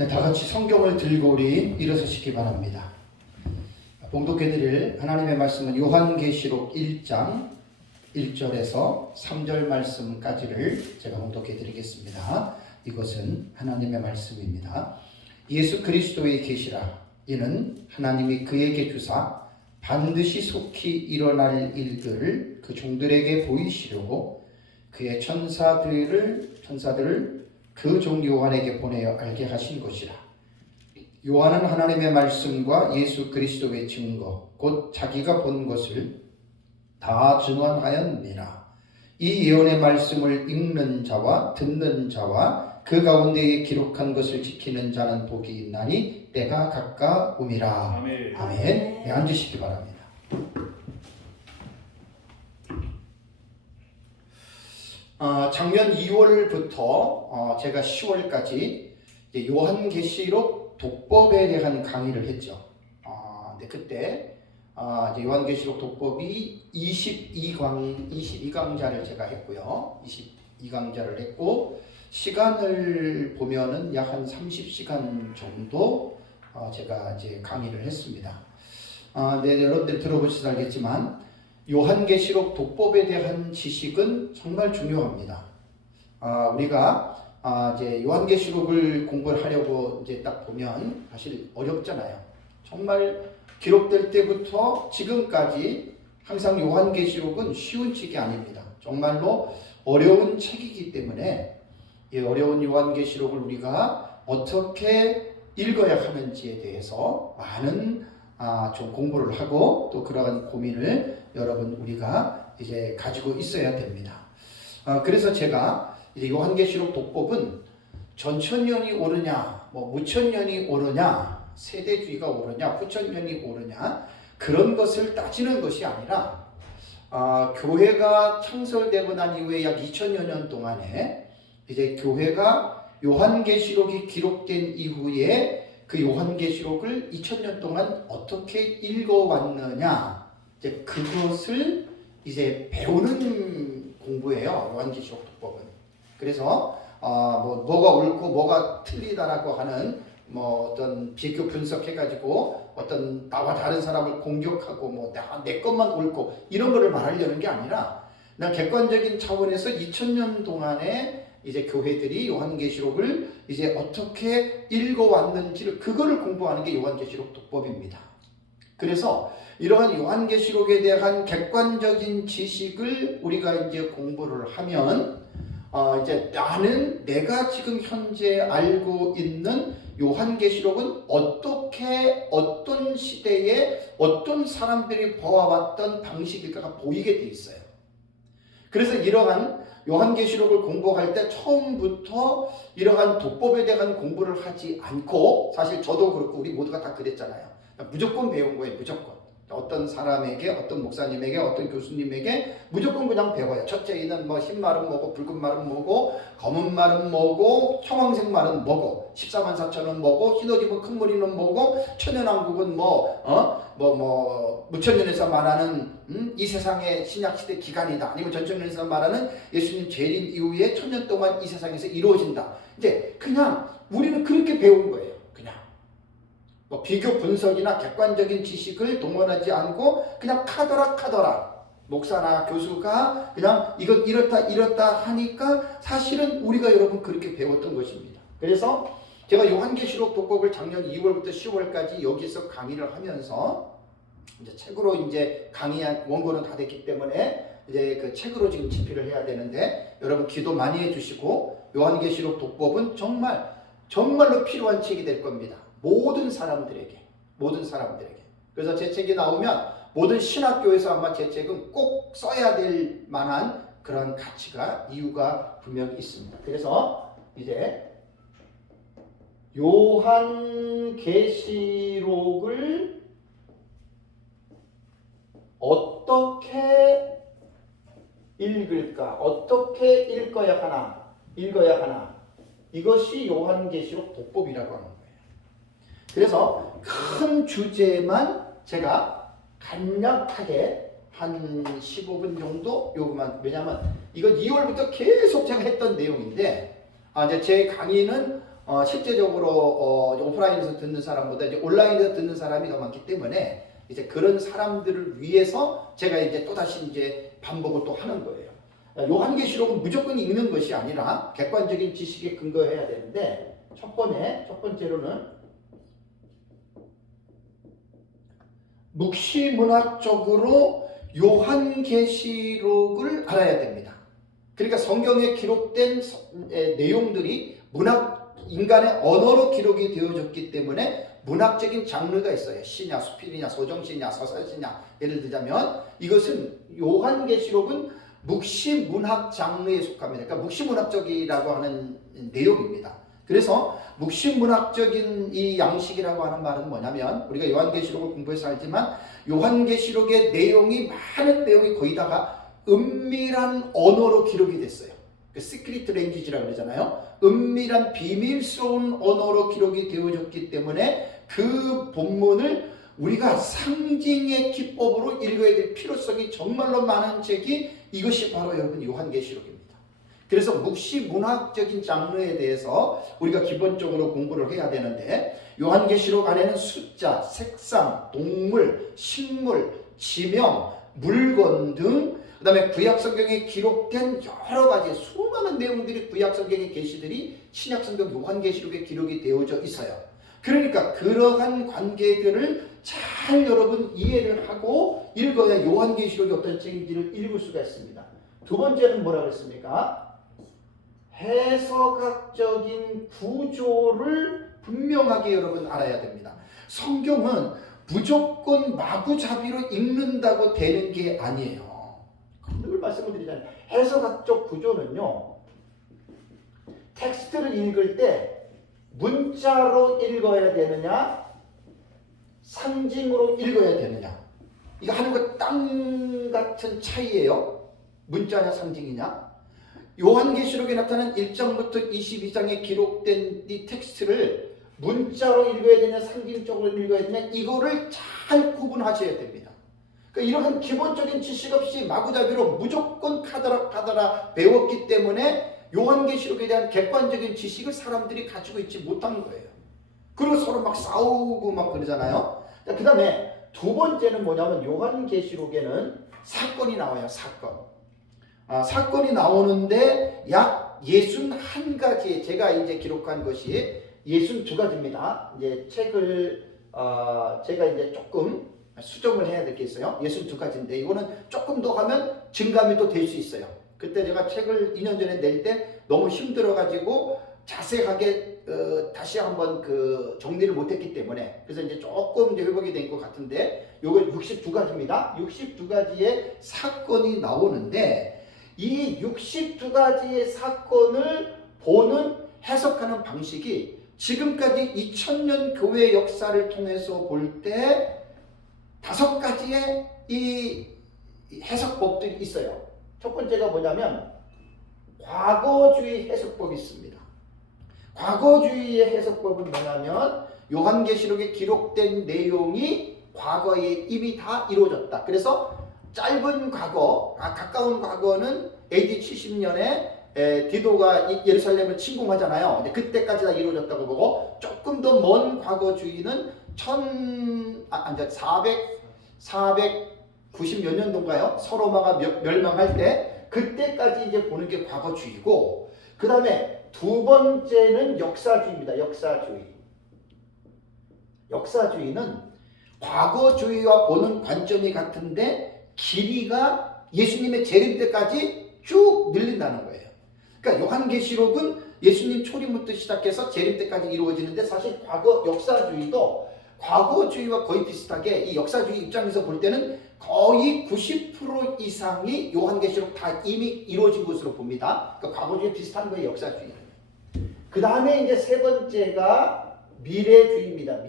네, 다 같이 성경을 들고 우리 일어서시기 바랍니다. 봉독해드릴 하나님의 말씀은 요한계시록 1장 1절에서 3절 말씀까지를 제가 봉독해드리겠습니다. 이것은 하나님의 말씀입니다. 예수 그리스도의 계시라. 이는 하나님이 그에게 주사 반드시 속히 일어날 일들을 그 종들에게 보이시려고 그의 천사들을 그 종 요한에게 보내어 알게 하신 것이라. 요한은 하나님의 말씀과 예수 그리스도의 증거 곧 자기가 본 것을 다 증언하였느니라. 이 예언의 말씀을 읽는 자와 듣는 자와 그 가운데에 기록한 것을 지키는 자는 복이 있나니 때가 가까움이라. 아멘. 아멘. 네, 앉으시기 바랍니다. 작년 2월부터 제가 10월까지 요한계시록 독법에 대한 강의를 했죠. 근데 그때 이제 요한계시록 독법이 22강자를 제가 했고요. 22강자를 했고 시간을 보면은 약 한 30시간 정도 제가 이제 강의를 했습니다. 네, 여러분들이 들어보셔서 알겠지만 요한계시록 독법에 대한 지식은 정말 중요합니다. 우리가 이제 요한계시록을 공부를 하려고 이제 딱 보면 사실 어렵잖아요. 정말 기록될 때부터 지금까지 항상 요한계시록은 쉬운 책이 아닙니다. 정말로 어려운 책이기 때문에 이 어려운 요한계시록을 우리가 어떻게 읽어야 하는지에 대해서 많은 좀 공부를 하고 또 그러한 고민을 여러분 우리가 이제 가지고 있어야 됩니다. 그래서 제가 이제 요한계시록 독법은 전천년이 옳으냐, 무천년이 옳으냐, 세대주의가 옳으냐, 후천년이 옳으냐 그런 것을 따지는 것이 아니라 교회가 창설되고 난 이후에 약 2000여 년 동안에 이제 교회가 요한계시록이 기록된 이후에 그 요한계시록을 2000년 동안 어떻게 읽어왔느냐 이제 그것을 이제 배우는 공부예요. 요한계시록 독법은. 그래서 뭐가 옳고 뭐가 틀리다라고 하는 어떤 비교 분석해가지고 어떤 나와 다른 사람을 공격하고 내 것만 옳고 이런 거를 말하려는 게 아니라 그냥 객관적인 차원에서 2000년 동안에 이제 교회들이 요한계시록을 이제 어떻게 읽어왔는지를 그거를 공부하는 게 요한계시록 독법입니다. 그래서 이러한 요한계시록에 대한 객관적인 지식을 우리가 이제 공부를 하면 이제 내가 지금 현재 알고 있는 요한계시록은 어떻게 어떤 시대에 어떤 사람들이 보아왔던 방식일까가 보이게 돼 있어요. 그래서 이러한 요한계시록을 공부할 때 처음부터 이러한 독법에 대한 공부를 하지 않고 사실 저도 그렇고 우리 모두가 다 그랬잖아요. 무조건 배운 거예요. 무조건. 어떤 사람에게 어떤 목사님에게 어떤 교수님에게 무조건 그냥 배워요. 첫째는 흰 말은 뭐고 붉은 말은 뭐고 검은 말은 뭐고 청황색 말은 뭐고 14만 4천은 뭐고 흰옷 큰 무리는 뭐고 천연왕국은 무천년에서 말하는 이 세상의 신약시대 기간이다. 아니면 전천년에서 말하는 예수님 재림 이후에 1000년 동안 이 세상에서 이루어진다. 이제 그냥 우리는 그렇게 배운 거예요. 그냥 비교 분석이나 객관적인 지식을 동원하지 않고 그냥 카더라 목사나 교수가 그냥 이것 이렇다 하니까 사실은 우리가 여러분 그렇게 배웠던 것입니다. 그래서 제가 요한계시록 독법을 작년 2월부터 10월까지 여기서 강의를 하면서 이제 책으로 이제 강의한 원고는 다 됐기 때문에 이제 그 책으로 지금 집필을 해야 되는데 여러분 기도 많이 해주시고 요한계시록 독법은 정말로 필요한 책이 될 겁니다. 모든 사람들에게. 그래서 제 책이 나오면 모든 신학교에서 아마 제 책은 꼭 써야 될 만한 그런 가치가 이유가 분명히 있습니다. 그래서 이제 요한계시록을 어떻게 읽을까? 어떻게 읽어야 하나? 이것이 요한계시록 독법이라고 하는 거예요. 그래서 큰 주제만 제가 간략하게 한 15분 정도 요것만, 왜냐하면 이건 2월부터 계속 제가 했던 내용인데 이제 제 강의는 실제적으로 오프라인에서 듣는 사람보다 이제 온라인에서 듣는 사람이 더 많기 때문에 이제 그런 사람들을 위해서 제가 이제 또다시 이제 반복을 또 하는 거예요. 요한계시록은 무조건 읽는 것이 아니라 객관적인 지식에 근거해야 되는데 첫 번째로는 묵시문학적으로 요한계시록을 알아야 됩니다. 그러니까 성경에 기록된 내용들이 인간의 언어로 기록이 되어졌기 때문에 문학적인 장르가 있어요. 시냐, 수필이냐, 소정시냐, 서사시냐. 예를 들자면 이것은 요한계시록은 묵시문학 장르에 속합니다. 그러니까 묵시문학적이라고 하는 내용입니다. 그래서 묵시문학적인 이 양식이라고 하는 말은 뭐냐면 우리가 요한계시록을 공부해서 알지만 요한계시록의 내용이 많은 내용이 거의 다가 은밀한 언어로 기록이 됐어요. 그 시크릿 랭귀지라고 그러잖아요. 은밀한 비밀스러운 언어로 기록이 되어졌기 때문에 그 본문을 우리가 상징의 기법으로 읽어야 될 필요성이 정말로 많은 책이 이것이 바로 여러분 요한계시록입니다. 그래서 묵시문학적인 장르에 대해서 우리가 기본적으로 공부를 해야 되는데 요한계시록 안에는 숫자, 색상, 동물, 식물, 지명, 물건 등 그 다음에 구약성경에 기록된 여러 가지 수많은 내용들이 구약성경의 계시들이 신약성경 요한계시록에 기록이 되어져 있어요. 그러니까 그러한 관계들을 잘 여러분 이해를 하고 읽어야 요한계시록이 어떤 책인지를 읽을 수가 있습니다. 두 번째는 뭐라고 했습니까? 해석학적인 구조를 분명하게 여러분 알아야 됩니다. 성경은 무조건 마구잡이로 읽는다고 되는 게 아니에요. 늘 말씀을 드리잖아요. 해석학적 구조는요, 텍스트를 읽을 때 문자로 읽어야 되느냐, 상징으로 읽어야 되느냐, 이거 하는 거 땅 같은 차이예요. 문자냐 상징이냐. 요한계시록에 나타난 1장부터 22장에 기록된 이 텍스트를 문자로 읽어야 되냐 상징적으로 읽어야 되냐 이거를 잘 구분하셔야 됩니다. 그러니까 이런 기본적인 지식 없이 마구잡이로 무조건 카더라 배웠기 때문에 요한계시록에 대한 객관적인 지식을 사람들이 가지고 있지 못한 거예요. 그리고 서로 막 싸우고 막 그러잖아요. 그 다음에 두 번째는 뭐냐면 요한계시록에는 사건이 나와요. 사건이 나오는데 약 61가지, 제가 이제 기록한 것이 62가지입니다. 이제 책을 제가 이제 조금 수정을 해야 될 게 있어요. 62가지인데 이거는 조금 더 하면 증감이 또 될 수 있어요. 그때 제가 책을 2년 전에 낼 때 너무 힘들어가지고 자세하게 다시 한번 그 정리를 못했기 때문에 그래서 이제 조금 이제 회복이 된 것 같은데 요거 62가지입니다. 62가지의 사건이 나오는데 이 62가지의 사건을 보는 해석하는 방식이 지금까지 2000년 교회 역사를 통해서 볼 때 5가지의 이 해석법들이 있어요. 첫 번째가 뭐냐면 과거주의 해석법이 있습니다. 과거주의의 해석법은 뭐냐면 요한계시록에 기록된 내용이 과거에 이미 다 이루어졌다. 그래서 짧은 과거, 가까운 과거는 AD 70년에 디도가 예루살렘을 침공하잖아요. 근데 그때까지 다 이루어졌다고 보고 조금 더 먼 과거주의는 490 몇 년도인가요? 서로마가 멸망할 때 그때까지 이제 보는 게 과거주의고 그 다음에 두 번째는 역사주의입니다. 역사주의는 과거주의와 보는 관점이 같은데 길이가 예수님의 재림 때까지 쭉 늘린다는 거예요. 그러니까 요한계시록은 예수님 초림부터 시작해서 재림 때까지 이루어지는데 사실 역사주의도 과거주의와 거의 비슷하게 이 역사주의 입장에서 볼 때는 거의 90% 이상이 요한계시록 다 이미 이루어진 것으로 봅니다. 그러니까 과거주의 비슷한 거예요, 역사주의. 그 다음에 이제 세 번째가 미래주의입니다.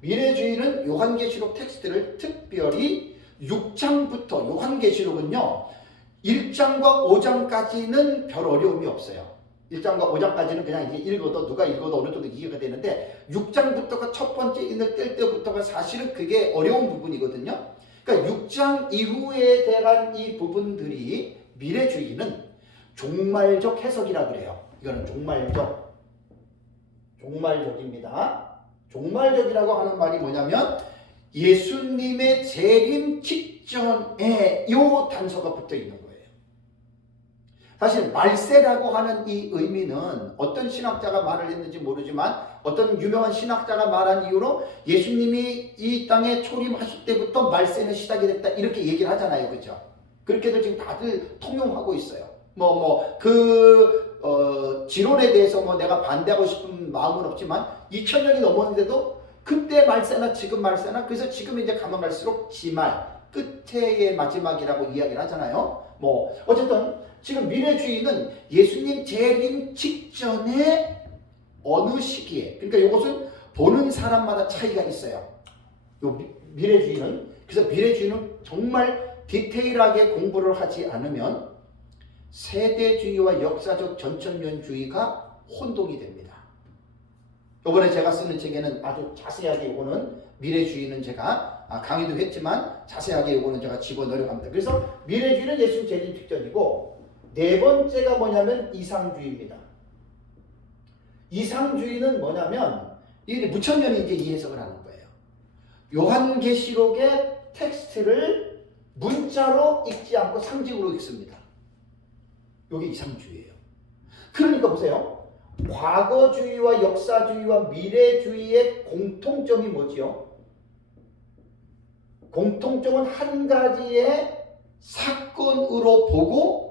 미래주의는 요한계시록 텍스트를 특별히 6장부터 요한계시록은요 1장과 5장까지는 별 어려움이 없어요. 1장과 5장까지는 그냥 이제 누가 읽어도 어느 정도 이해가 되는데 6장부터가 첫 번째 인을 뗄 때부터가 사실은 그게 어려운 부분이거든요. 그러니까 6장 이후에 대한 이 부분들이 미래주의는 종말적 해석이라 그래요. 이거는 종말적 종말적입니다. 종말적이라고 하는 말이 뭐냐면 예수님의 재림 직전에 이 단서가 붙어 있는 거예요. 사실 말세라고 하는 이 의미는 어떤 신학자가 말을 했는지 모르지만 어떤 유명한 신학자가 말한 이유로 예수님이 이 땅에 초림하실 때부터 말세는 시작이 됐다 이렇게 얘기를 하잖아요. 그죠? 그렇게들 지금 다들 통용하고 있어요. 지론에 대해서 내가 반대하고 싶은 마음은 없지만 2000년이 넘었는데도 그때 말세나 지금 말세나 그래서 지금 이제 가면 갈수록 지말 끝의 마지막이라고 이야기를 하잖아요. 어쨌든 지금 미래주의는 예수님 재림 직전에 어느 시기에, 그러니까 이것은 보는 사람마다 차이가 있어요. 요 미래주의는. 그래서 미래주의는 정말 디테일하게 공부를 하지 않으면 세대주의와 역사적 전천년주의가 혼동이 됩니다. 이번에 제가 쓰는 책에는 아주 자세하게 이거는 미래주의는 제가 강의도 했지만 자세하게 이거는 제가 집어넣으려고 합니다. 그래서 미래주의는 예수님 재림 직전이고 네 번째가 뭐냐면 이상주의입니다. 이상주의는 뭐냐면 이게 무천년이 이제 이 해석을 하는 거예요. 요한계시록의 텍스트를 문자로 읽지 않고 상징으로 읽습니다. 이게 이상주의예요. 그러니까 보세요. 과거주의와 역사주의와 미래주의의 공통점이 뭐지요? 공통점은 한 가지의 사건으로 보고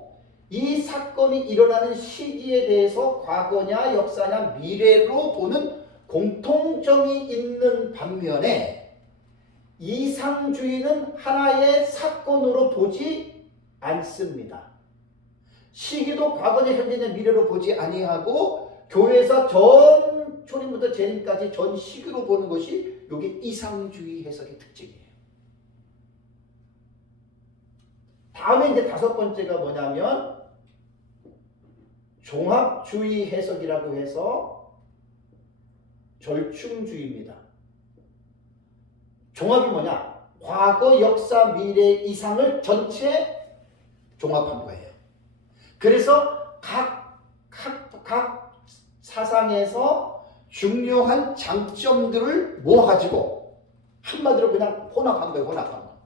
이 사건이 일어나는 시기에 대해서 과거냐 역사냐 미래로 보는 공통점이 있는 반면에 이상주의는 하나의 사건으로 보지 않습니다. 시기도 과거냐 현재냐 미래로 보지 아니하고 교회에서 전 초림부터 재림까지 전 시기로 보는 것이 이게 이상주의 해석의 특징이에요. 다음에 이제 다섯 번째가 뭐냐면 종합주의 해석이라고 해서 절충주의입니다. 종합이 뭐냐? 과거, 역사, 미래, 이상을 전체 종합한 거예요. 그래서 각 사상에서 중요한 장점들을 모아가지고 한마디로 그냥 혼합한 거예요. 혼합한 거.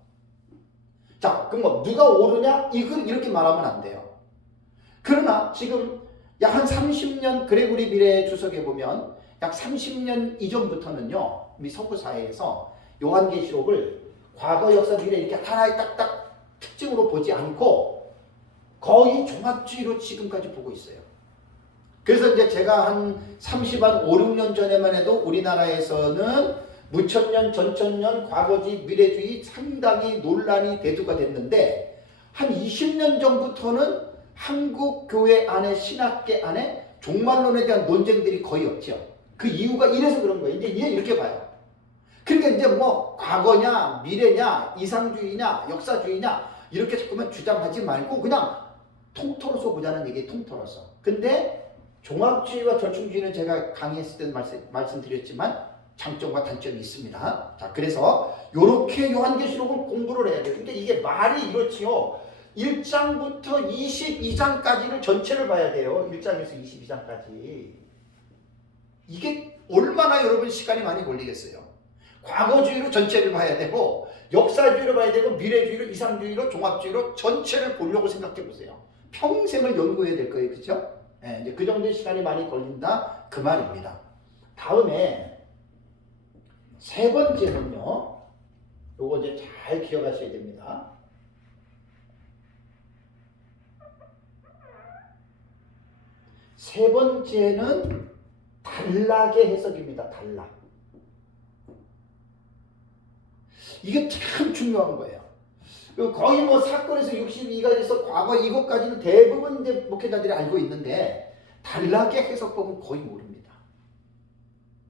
자, 그럼 누가 옳으냐? 이렇게 말하면 안 돼요. 그러나 지금 약 한 30년 그레고리 미래 주석에 보면 약 30년 이전부터는요. 우리 서구사회에서 요한계시록을 과거, 역사, 미래 이렇게 하나의 딱딱 특징으로 보지 않고 거의 종합주의로 지금까지 보고 있어요. 그래서 이제 제가 한 30한 5, 6년 전에만 해도 우리나라에서는 무천년, 전천년, 과거주의, 미래주의 상당히 논란이 대두가 됐는데 한 20년 전부터는 한국 교회 안에 신학계 안에 종말론에 대한 논쟁들이 거의 없죠. 그 이유가 이래서 그런 거예요. 이제 이렇게 봐요. 그러니까 이제 과거냐, 미래냐, 이상주의냐, 역사주의냐 이렇게 자꾸만 주장하지 말고 그냥 통틀어서 보자는 얘기예요. 통틀어서. 근데 종합주의와 절충주의는 제가 강의했을 때 말씀드렸지만 장점과 단점이 있습니다. 자, 그래서 이렇게 요한계시록을 공부를 해야 돼요. 근데 이게 말이 이렇지요. 1장부터 22장까지를 전체를 봐야 돼요. 1장에서 22장까지. 이게 얼마나 여러분 시간이 많이 걸리겠어요. 과거주의로 전체를 봐야 되고 역사주의로 봐야 되고 미래주의로 이상주의로 종합주의로 전체를 보려고 생각해 보세요. 평생을 연구해야 될 거예요. 그렇죠? 네, 이제 그 정도의 시간이 많이 걸린다 그 말입니다. 다음에 세 번째는요. 요거 이제 잘 기억하셔야 됩니다. 세 번째는 단락의 해석입니다. 단락. 이게 참 중요한 거예요. 거의 사건에서 62가지에서 과거 이것까지는 대부분 이제 목회자들이 알고 있는데 단락의 해석법은 거의 모릅니다.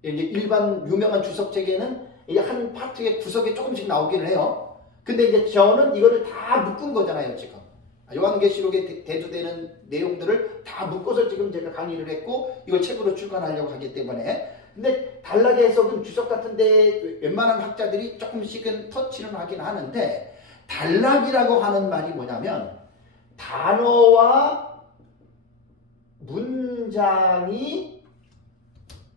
이제 일반 유명한 주석책에는 이게 한 파트의 구석에 조금씩 나오기는 해요. 근데 이제 저는 이거를 다 묶은 거잖아요, 지금. 요한계시록에 대두되는 내용들을 다 묶어서 지금 제가 강의를 했고 이걸 책으로 출간하려고 하기 때문에 근데 단락의 해석은 주석 같은데 웬만한 학자들이 조금씩은 터치를 하긴 하는데 단락이라고 하는 말이 뭐냐면 단어와 문장이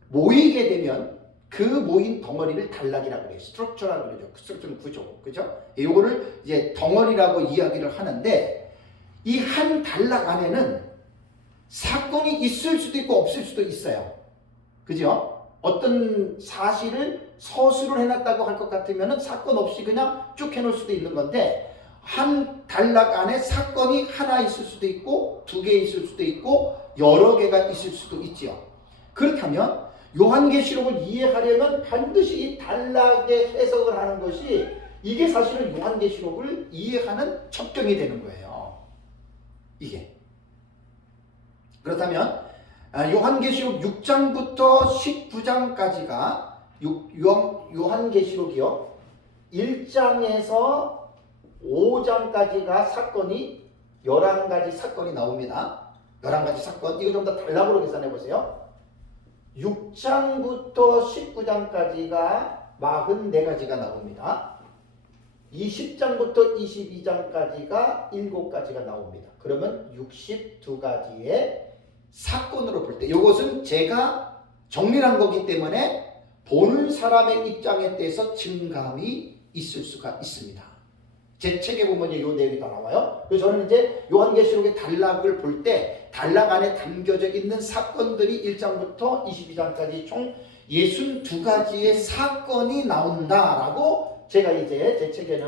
모이게 되면 그 모인 덩어리를 단락이라고 해요. 스트럭처라고 그러죠. 스트럭처는 구조. 그죠? 요거를 이제 덩어리라고 이야기를 하는데 이 한 단락 안에는 사건이 있을 수도 있고 없을 수도 있어요. 그죠? 어떤 사실을 서술을 해놨다고 할 것 같으면 사건 없이 그냥 쭉 해놓을 수도 있는 건데 한 단락 안에 사건이 하나 있을 수도 있고 두 개 있을 수도 있고 여러 개가 있을 수도 있지요. 그렇다면 요한계시록을 이해하려면 반드시 이 단락의 해석을 하는 것이 이게 사실은 요한계시록을 이해하는 첩경이 되는 거예요. 이게. 그렇다면 요한계시록 6장부터 19장까지가 요한계시록이요. 1장에서 5장까지가 사건이 11가지 사건이 나옵니다. 11가지 사건. 이거 좀 더 단락으로 계산해 보세요. 6장부터 19장까지가 44가지가 나옵니다. 20장부터 22장까지가 7가지가 나옵니다. 그러면 62가지의 사건으로 볼 때 이것은 제가 정리한 거기 때문에 보는 사람의 입장에 대해서 증감이 있을 수가 있습니다. 제 책에 보면 이 내용이 다 나와요. 그래서 저는 이제 요한계시록의 단락을 볼 때 단락 안에 담겨져 있는 사건들이 1장부터 22장까지 총 62가지의 사건이 나온다라고 제가 이제 제 책에는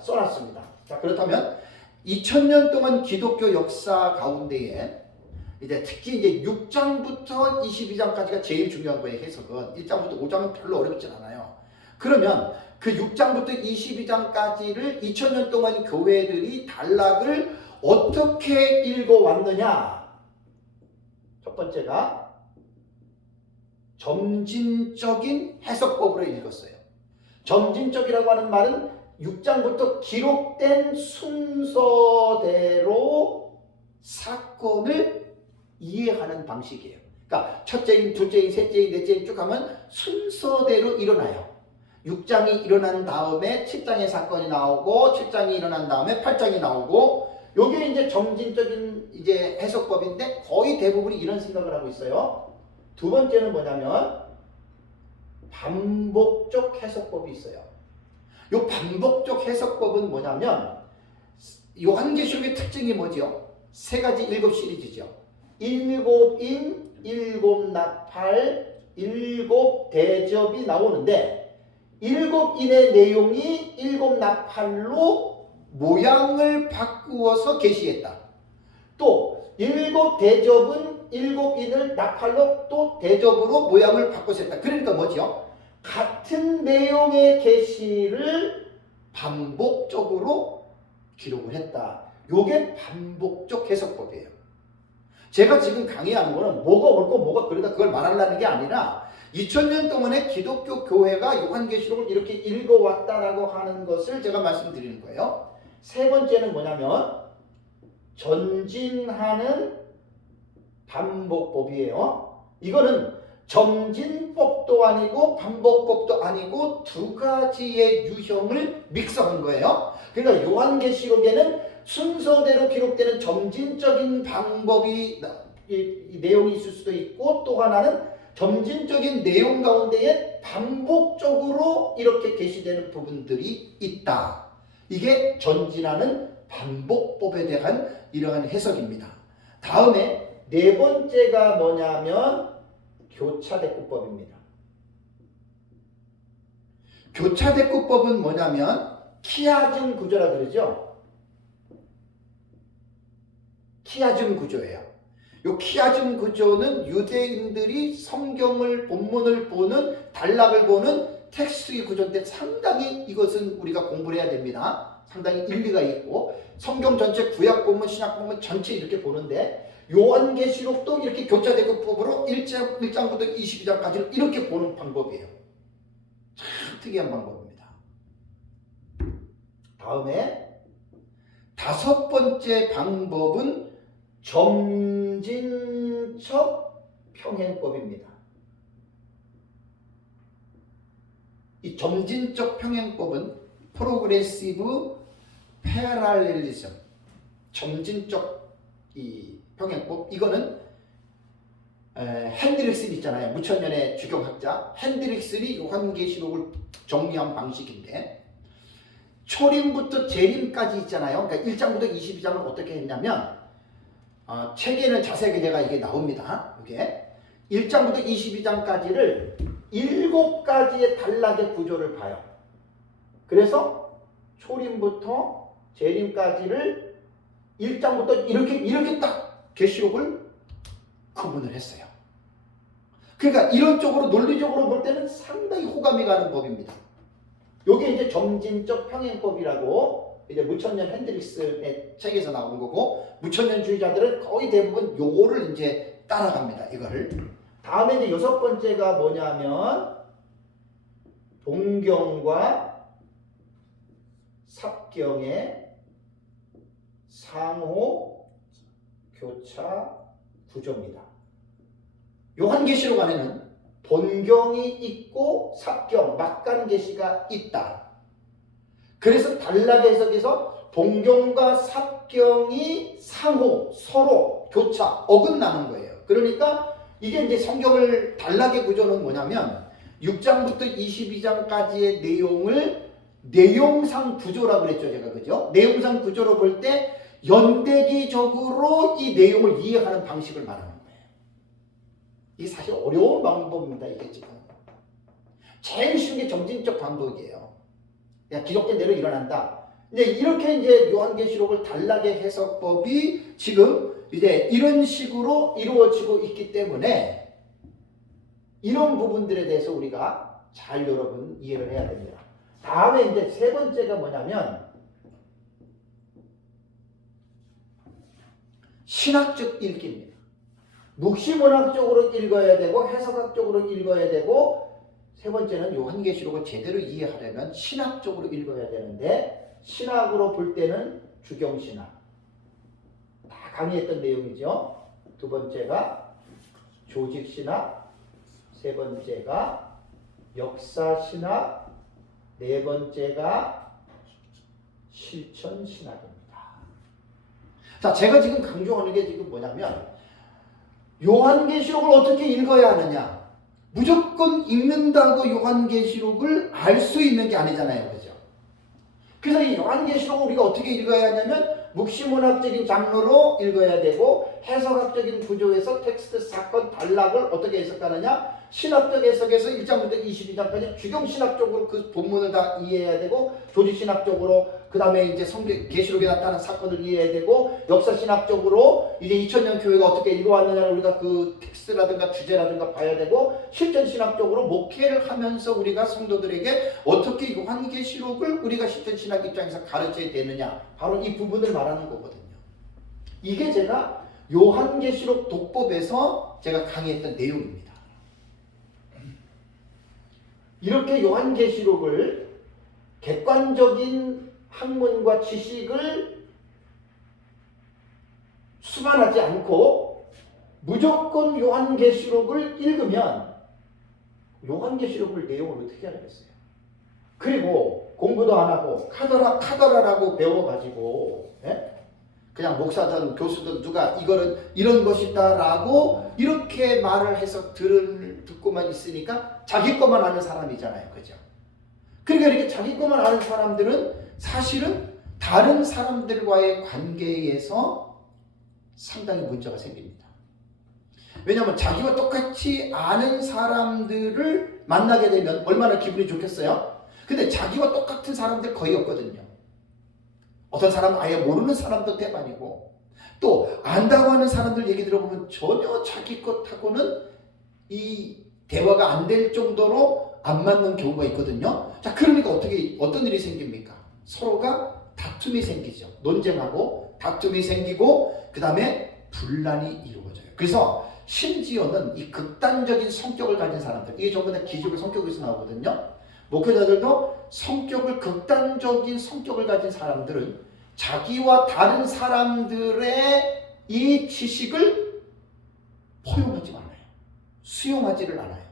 써놨습니다. 자, 그렇다면 2000년 동안 기독교 역사 가운데에 이제 특히 이제 6장부터 22장까지가 제일 중요한 거예요. 해석은 1장부터 5장은 별로 어렵진 않아요. 그러면 그 6장부터 22장까지를 2000년 동안 교회들이 단락을 어떻게 읽어왔느냐? 첫 번째가 점진적인 해석법으로 읽었어요. 점진적이라고 하는 말은 6장부터 기록된 순서대로 사건을 이해하는 방식이에요. 그러니까 첫째인, 둘째인, 셋째인, 넷째인 쭉 하면 순서대로 일어나요. 6장이 일어난 다음에 7장의 사건이 나오고 7장이 일어난 다음에 8장이 나오고 요게 이제 점진적인 이제 해석법인데 거의 대부분이 이런 생각을 하고 있어요. 두 번째는 뭐냐면 반복적 해석법이 있어요. 요 반복적 해석법은 뭐냐면 요한계시록의 특징이 뭐죠? 세 가지 7 시리즈죠. 7인, 7 나팔, 7 대접이 나오는데 7인의 내용이 7 나팔로 모양을 바꾸어서 계시했다. 또 7 대접은 7인을 나팔로 또 대접으로 모양을 바꿔서 했다. 그러니까 뭐죠? 같은 내용의 계시를 반복적으로 기록을 했다. 요게 반복적 해석법이에요. 제가 지금 강의하는 거는 뭐가 옳고 뭐가 그러다 그걸 말하려는 게 아니라 2000년 동안에 기독교 교회가 요한계시록을 이렇게 읽어왔다라고 하는 것을 제가 말씀드리는 거예요. 세 번째는 뭐냐면 전진하는 반복법이에요. 이거는 점진법도 아니고 반복법도 아니고 두 가지의 유형을 믹스한 거예요. 그러니까 요한계시록에는 순서대로 기록되는 점진적인 방법이 이 내용이 있을 수도 있고 또 하나는 점진적인 내용 가운데에 반복적으로 이렇게 게시되는 부분들이 있다. 이게 전진하는 반복법에 대한 이러한 해석입니다. 다음에 네 번째가 뭐냐면 교차대꾸법입니다. 교차대꾸법은 뭐냐면 키아즘 구조라 그러죠. 키아즘 구조예요. 이 키아즘 구조는 유대인들이 성경을 본문을 보는 단락을 보는 텍스트의 구조인데 상당히 이것은 우리가 공부를 해야 됩니다. 상당히 일리가 있고 성경 전체 구약 본문 신약 본문 전체 이렇게 보는데 요한계시록도 이렇게 교차대꾸법으로 1장부터 22장까지를 이렇게 보는 방법이에요. 참 특이한 방법입니다. 다음에 다섯 번째 방법은 점진적 평행법입니다. 이 점진적 평행법은 프로그레시브 패럴렐리즘, 점진적 이 평행법, 이거는 핸드릭슨 있잖아요. 무천년의 주경학자 핸드릭슨이 요한계시록을 정리한 방식인데 초림부터 재림까지 있잖아요. 그러니까 1장부터 22장을 어떻게 했냐면 책에는 자세하게 제가 이게 나옵니다. 이게 1장부터 22장까지를 7가지의 단락의 구조를 봐요. 그래서 초림부터 재림까지를 1장부터 이렇게 딱 계시록을 구분을 했어요. 그러니까 이런 쪽으로 논리적으로 볼 때는 상당히 호감이 가는 법입니다. 이게 이제 점진적 평행법이라고 이제 무천년 핸드릭슨의 책에서 나온 거고 무천년주의자들은 거의 대부분 요거를 이제 따라갑니다. 이거를. 다음에 이제 6번째가 뭐냐면 동경과 삽경의 상호 교차 구조입니다. 요한계시록 안에는 본경이 있고 삽경, 막간계시가 있다. 그래서 단락 해석에서 본경과 삽경이 상호, 서로 교차, 어긋나는 거예요. 그러니까 이게 이제 성경을 단락의 구조는 뭐냐면 6장부터 22장까지의 내용을 내용상 구조라고 그랬죠, 제가. 그죠? 내용상 구조로 볼 때 연대기적으로 이 내용을 이해하는 방식을 말하는 거예요. 이게 사실 어려운 방법입니다, 이게 지금. 제일 쉬운 게 점진적 반복이에요. 그냥 기록된 대로 일어난다. 이제 이렇게 이제 요한계시록을 단락의 해석법이 지금 이제 이런 식으로 이루어지고 있기 때문에 이런 부분들에 대해서 우리가 잘 여러분 이해를 해야 됩니다. 다음에 이제 세 번째가 뭐냐면 신학적 읽기입니다. 묵시문학적으로 읽어야 되고 해석학적으로 읽어야 되고 세 번째는 요한계시록을 제대로 이해하려면 신학적으로 읽어야 되는데 신학으로 볼 때는 주경신학 다 강의했던 내용이죠. 두 번째가 조직신학, 세 번째가 역사신학, 네 번째가 실천신학입니다. 자, 제가 지금 강조하는 게 지금 뭐냐면 요한계시록을 어떻게 읽어야 하느냐. 무조건 읽는다고 요한계시록을 알 수 있는 게 아니잖아요. 그죠? 그래서 이 요한계시록을 우리가 어떻게 읽어야 하냐면 묵시문학적인 장르로 읽어야 되고 해석학적인 구조에서 텍스트, 사건, 단락을 어떻게 해석하느냐. 신학적 해석에서 1장부터 22장까지 주경신학적으로 그 본문을 다 이해해야 되고 조직신학적으로 그 다음에 이제 계시록에 나타난 사건을 이해해야 되고 역사신학적으로 이제 2000년 교회가 어떻게 이루어왔느냐를 우리가 그 텍스트라든가 주제라든가 봐야 되고 실전신학적으로 목회를 하면서 우리가 성도들에게 어떻게 요한계시록을 우리가 실전신학 입장에서 가르쳐야 되느냐 바로 이 부분을 말하는 거거든요. 이게 제가 요한계시록 독법에서 제가 강의했던 내용입니다. 이렇게 요한계시록을 객관적인 학문과 지식을 수반하지 않고 무조건 요한계시록을 읽으면 요한계시록을 내용을 어떻게 알겠어요? 그리고 공부도 안 하고 카더라라고 배워가지고 그냥 목사든 교수든 누가 이거는 이런 것이다라고 이렇게 말을 해서 듣고만 있으니까 자기 것만 아는 사람이잖아요. 그죠? 그러니까 이렇게 자기 것만 아는 사람들은 사실은 다른 사람들과의 관계에서 상당히 문제가 생깁니다. 왜냐하면 자기와 똑같이 아는 사람들을 만나게 되면 얼마나 기분이 좋겠어요? 근데 자기와 똑같은 사람들 거의 없거든요. 어떤 사람은 아예 모르는 사람도 대만이고 또 안다고 하는 사람들 얘기 들어보면 전혀 자기 것하고는 이 대화가 안 될 정도로 안 맞는 경우가 있거든요. 자, 그러니까 어떤 일이 생깁니까? 서로가 다툼이 생기죠. 논쟁하고 다툼이 생기고 그 다음에 분란이 이루어져요. 그래서 심지어는 이 극단적인 성격을 가진 사람들, 이게 전부 다 기적의 성격에서 나오거든요. 목회자들도 극단적인 성격을 가진 사람들은 자기와 다른 사람들의 이 지식을 포용하지 않아요. 수용하지를 않아요.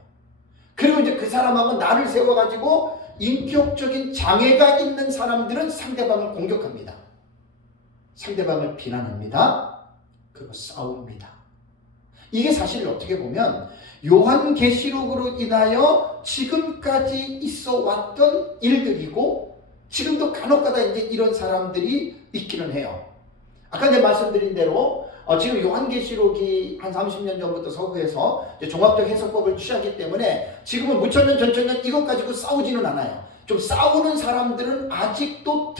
그리고 이제 그 사람하고 나를 세워가지고 인격적인 장애가 있는 사람들은 상대방을 공격합니다. 상대방을 비난합니다. 그리고 싸웁니다. 이게 사실 어떻게 보면 요한계시록으로 인하여 지금까지 있어 왔던 일들이고 지금도 간혹가다 이제 이런 사람들이 있기는 해요. 아까 이제 말씀드린 대로 지금 요한계시록이 한 30년 전부터 서구에서 종합적 해석법을 취하기 때문에 지금은 무천년 전천년 이것 가지고 싸우지는 않아요. 좀 싸우는 사람들은 아직도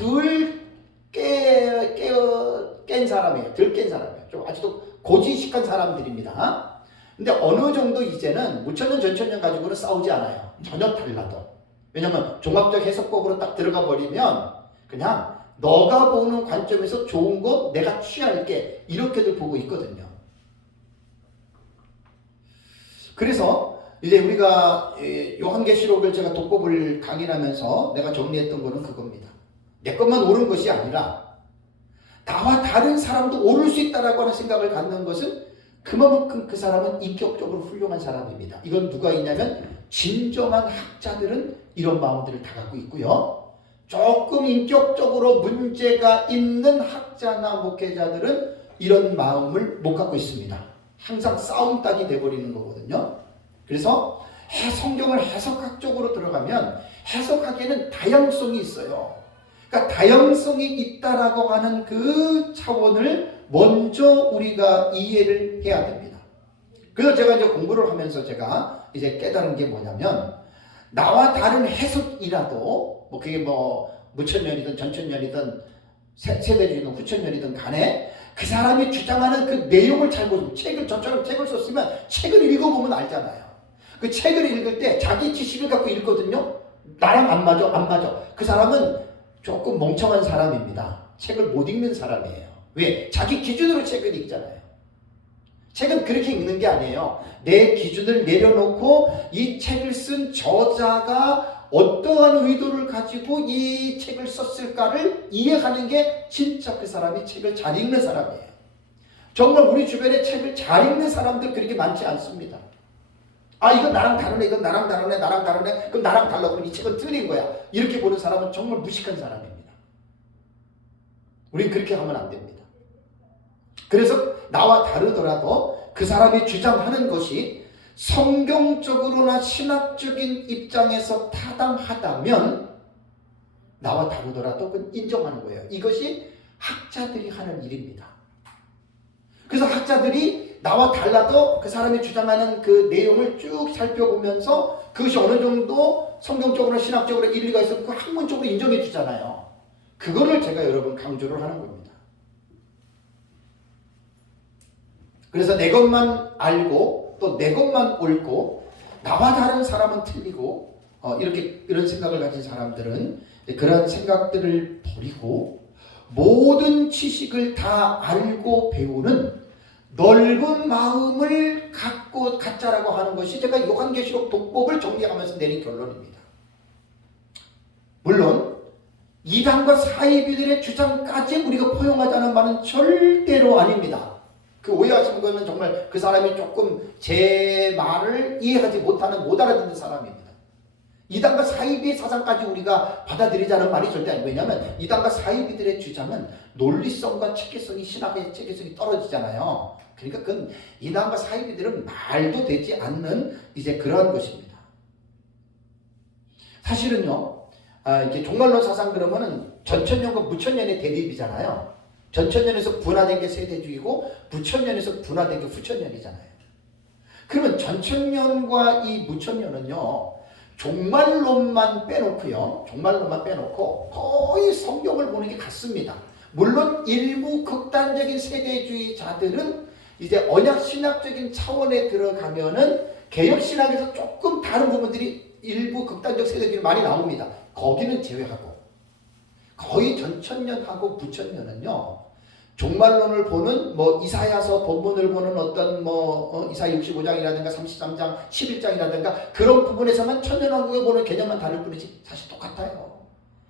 깬 사람이에요. 덜 깬 사람이에요. 좀 아직도 고지식한 사람들입니다. 근데 어느 정도 이제는 무천년 전천년 가지고는 싸우지 않아요. 전혀 달라도. 왜냐면 종합적 해석법으로 딱 들어가 버리면 그냥 너가 보는 관점에서 좋은 것 내가 취할게 이렇게들 보고 있거든요. 그래서 이제 우리가 요한계시록을 제가 독법을 강의하면서 내가 정리했던 거는 그겁니다. 내 것만 옳은 것이 아니라 나와 다른 사람도 옳을 수 있다라고 하는 생각을 갖는 것은 그만큼 그 사람은 인격적으로 훌륭한 사람입니다. 이건 누가 있냐면 진정한 학자들은 이런 마음들을 다 갖고 있고요. 조금 인격적으로 문제가 있는 학자나 목회자들은 이런 마음을 못 갖고 있습니다. 항상 싸움닭이 돼버리는 거거든요. 그래서 성경을 해석학적으로 들어가면 해석하기에는 다양성이 있어요. 그러니까 다양성이 있다라고 하는 그 차원을 먼저 우리가 이해를 해야 됩니다. 그래서 제가 이제 공부를 하면서 제가 이제 깨달은 게 뭐냐면 나와 다른 해석이라도 그게 무천년이든 전천년이든 세대주의든 후천년이든 간에 그 사람이 주장하는 그 내용을 잘 보면 저처럼 책을 썼으면 책을 읽어보면 알잖아요. 그 책을 읽을 때 자기 지식을 갖고 읽거든요. 나랑 안 맞아. 그 사람은 조금 멍청한 사람입니다. 책을 못 읽는 사람이에요. 왜? 자기 기준으로 책을 읽잖아요. 책은 그렇게 읽는 게 아니에요. 내 기준을 내려놓고 이 책을 쓴 저자가 어떠한 의도를 가지고 이 책을 썼을까를 이해하는 게 진짜 그 사람이 책을 잘 읽는 사람이에요. 정말 우리 주변에 책을 잘 읽는 사람들 그렇게 많지 않습니다. 이건 나랑 다르네, 이건 나랑 다르네, 그럼 나랑 달라, 그럼 이 책은 틀린 거야. 이렇게 보는 사람은 정말 무식한 사람입니다. 우린 그렇게 하면 안 됩니다. 그래서 나와 다르더라도 그 사람이 주장하는 것이 성경적으로나 신학적인 입장에서 타당하다면 나와 다르더라도 그건 인정하는 거예요. 이것이 학자들이 하는 일입니다. 그래서 학자들이 나와 달라도 그 사람이 주장하는 그 내용을 쭉 살펴보면서 그것이 어느 정도 성경적으로 신학적으로 일리가 있어서 그 학문적으로 인정해 주잖아요. 그거를 제가 여러분 강조를 하는 겁니다. 그래서 내 것만 알고 또 내 것만 옳고 나와 다른 사람은 틀리고 이런 생각을 가진 사람들은 그런 생각들을 버리고 모든 지식을 다 알고 배우는 넓은 마음을 갖자라고 하는 것이 제가 요한계시록 독법을 정리하면서 내린 결론입니다. 물론 이단과 사이비들의 주장까지 우리가 포용하자는 말은 절대로 아닙니다. 그 오해하시는 거는 정말 그 사람이 조금 제 말을 이해하지 못하는 못 알아듣는 사람입니다. 이단과 사이비의 사상까지 우리가 받아들이자는 말이 절대 아니에요. 왜냐하면 이단과 사이비들의 주장은 논리성과 체계성이 신학의 체계성이 떨어지잖아요. 그러니까 그건 이단과 사이비들은 말도 되지 않는 이제 그러한 것입니다. 사실은요, 이게 종말론 사상 그러면은 전천년과 무천년의 대립이잖아요. 전천년에서 분화된 게 세대주의고 무천년에서 분화된 게 후천년이잖아요. 그러면 전천년과 이 무천년은요, 종말론만 빼놓고 거의 성경을 보는 게 같습니다. 물론 일부 극단적인 세대주의자들은 이제 언약신학적인 차원에 들어가면은 개혁신학에서 조금 다른 부분들이 일부 극단적 세대주의 많이 나옵니다. 거기는 제외하고 거의 전천년하고 무천년은요, 종말론을 보는 이사야서 본문을 보는 어떤 이사야 65장이라든가 33장 11장이라든가 그런 부분에서만 천년왕국을 보는 개념만 다를 뿐이지 사실 똑같아요.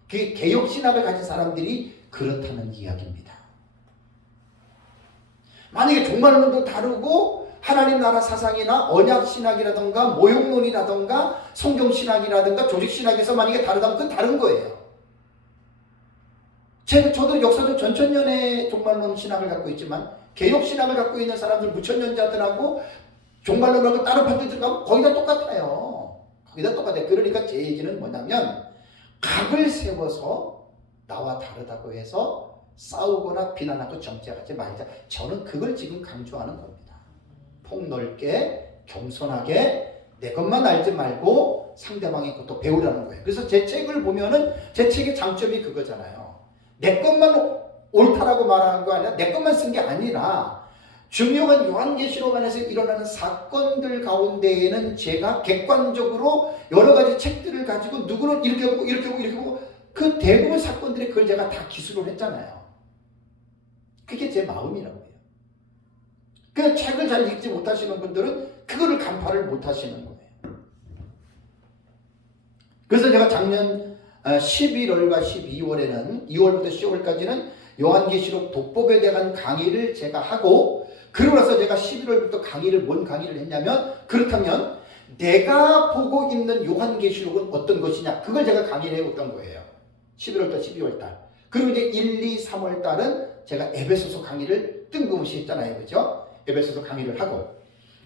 그게 개혁신학을 가진 사람들이 그렇다는 이야기입니다. 만약에 종말론도 다르고 하나님 나라 사상이나 언약신학이라든가 모욕론이라든가 성경신학이라든가 조직신학에서 만약에 다르다면 그건 다른 거예요. 저도 역사적 전천년의 종말론 신학을 갖고 있지만 개혁신학을 갖고 있는 사람들, 무천년자들하고 종말론하고 다른 파들 들어가면 거의 다 똑같아요. 거의 다 똑같아요. 그러니까 제 얘기는 뭐냐면 각을 세워서 나와 다르다고 해서 싸우거나 비난하고 정죄하지 말자. 저는 그걸 지금 강조하는 겁니다. 폭넓게 겸손하게 내 것만 알지 말고 상대방의 것도 배우라는 거예요. 그래서 제 책을 보면은 제 책의 장점이 그거잖아요. 내 것만 옳다라고 말하는 거 아니라 내 것만 쓴 게 아니라 중요한 요한계시록 안에서 일어나는 사건들 가운데에는 제가 객관적으로 여러 가지 책들을 가지고 누구는 이렇게 보고 이렇게 보고 이렇게 보고 그 대부분 사건들의 그걸 제가 다 기술을 했잖아요. 그게 제 마음이라고요. 그 책을 잘 읽지 못하시는 분들은 그거를 간파를 못하시는 거예요. 그래서 제가 작년 11월과 12월에는 2월부터 10월까지는 요한계시록 독법에 대한 강의를 제가 하고 그러고 나서 제가 11월부터 뭔 강의를 했냐면 그렇다면 내가 보고 있는 요한계시록은 어떤 것이냐 그걸 제가 강의를 해왔던 거예요. 11월달 12월달 그리고 이제 1, 2, 3월달은 제가 에베소서 강의를 뜬금없이 했잖아요. 그죠? 에베소서 강의를 하고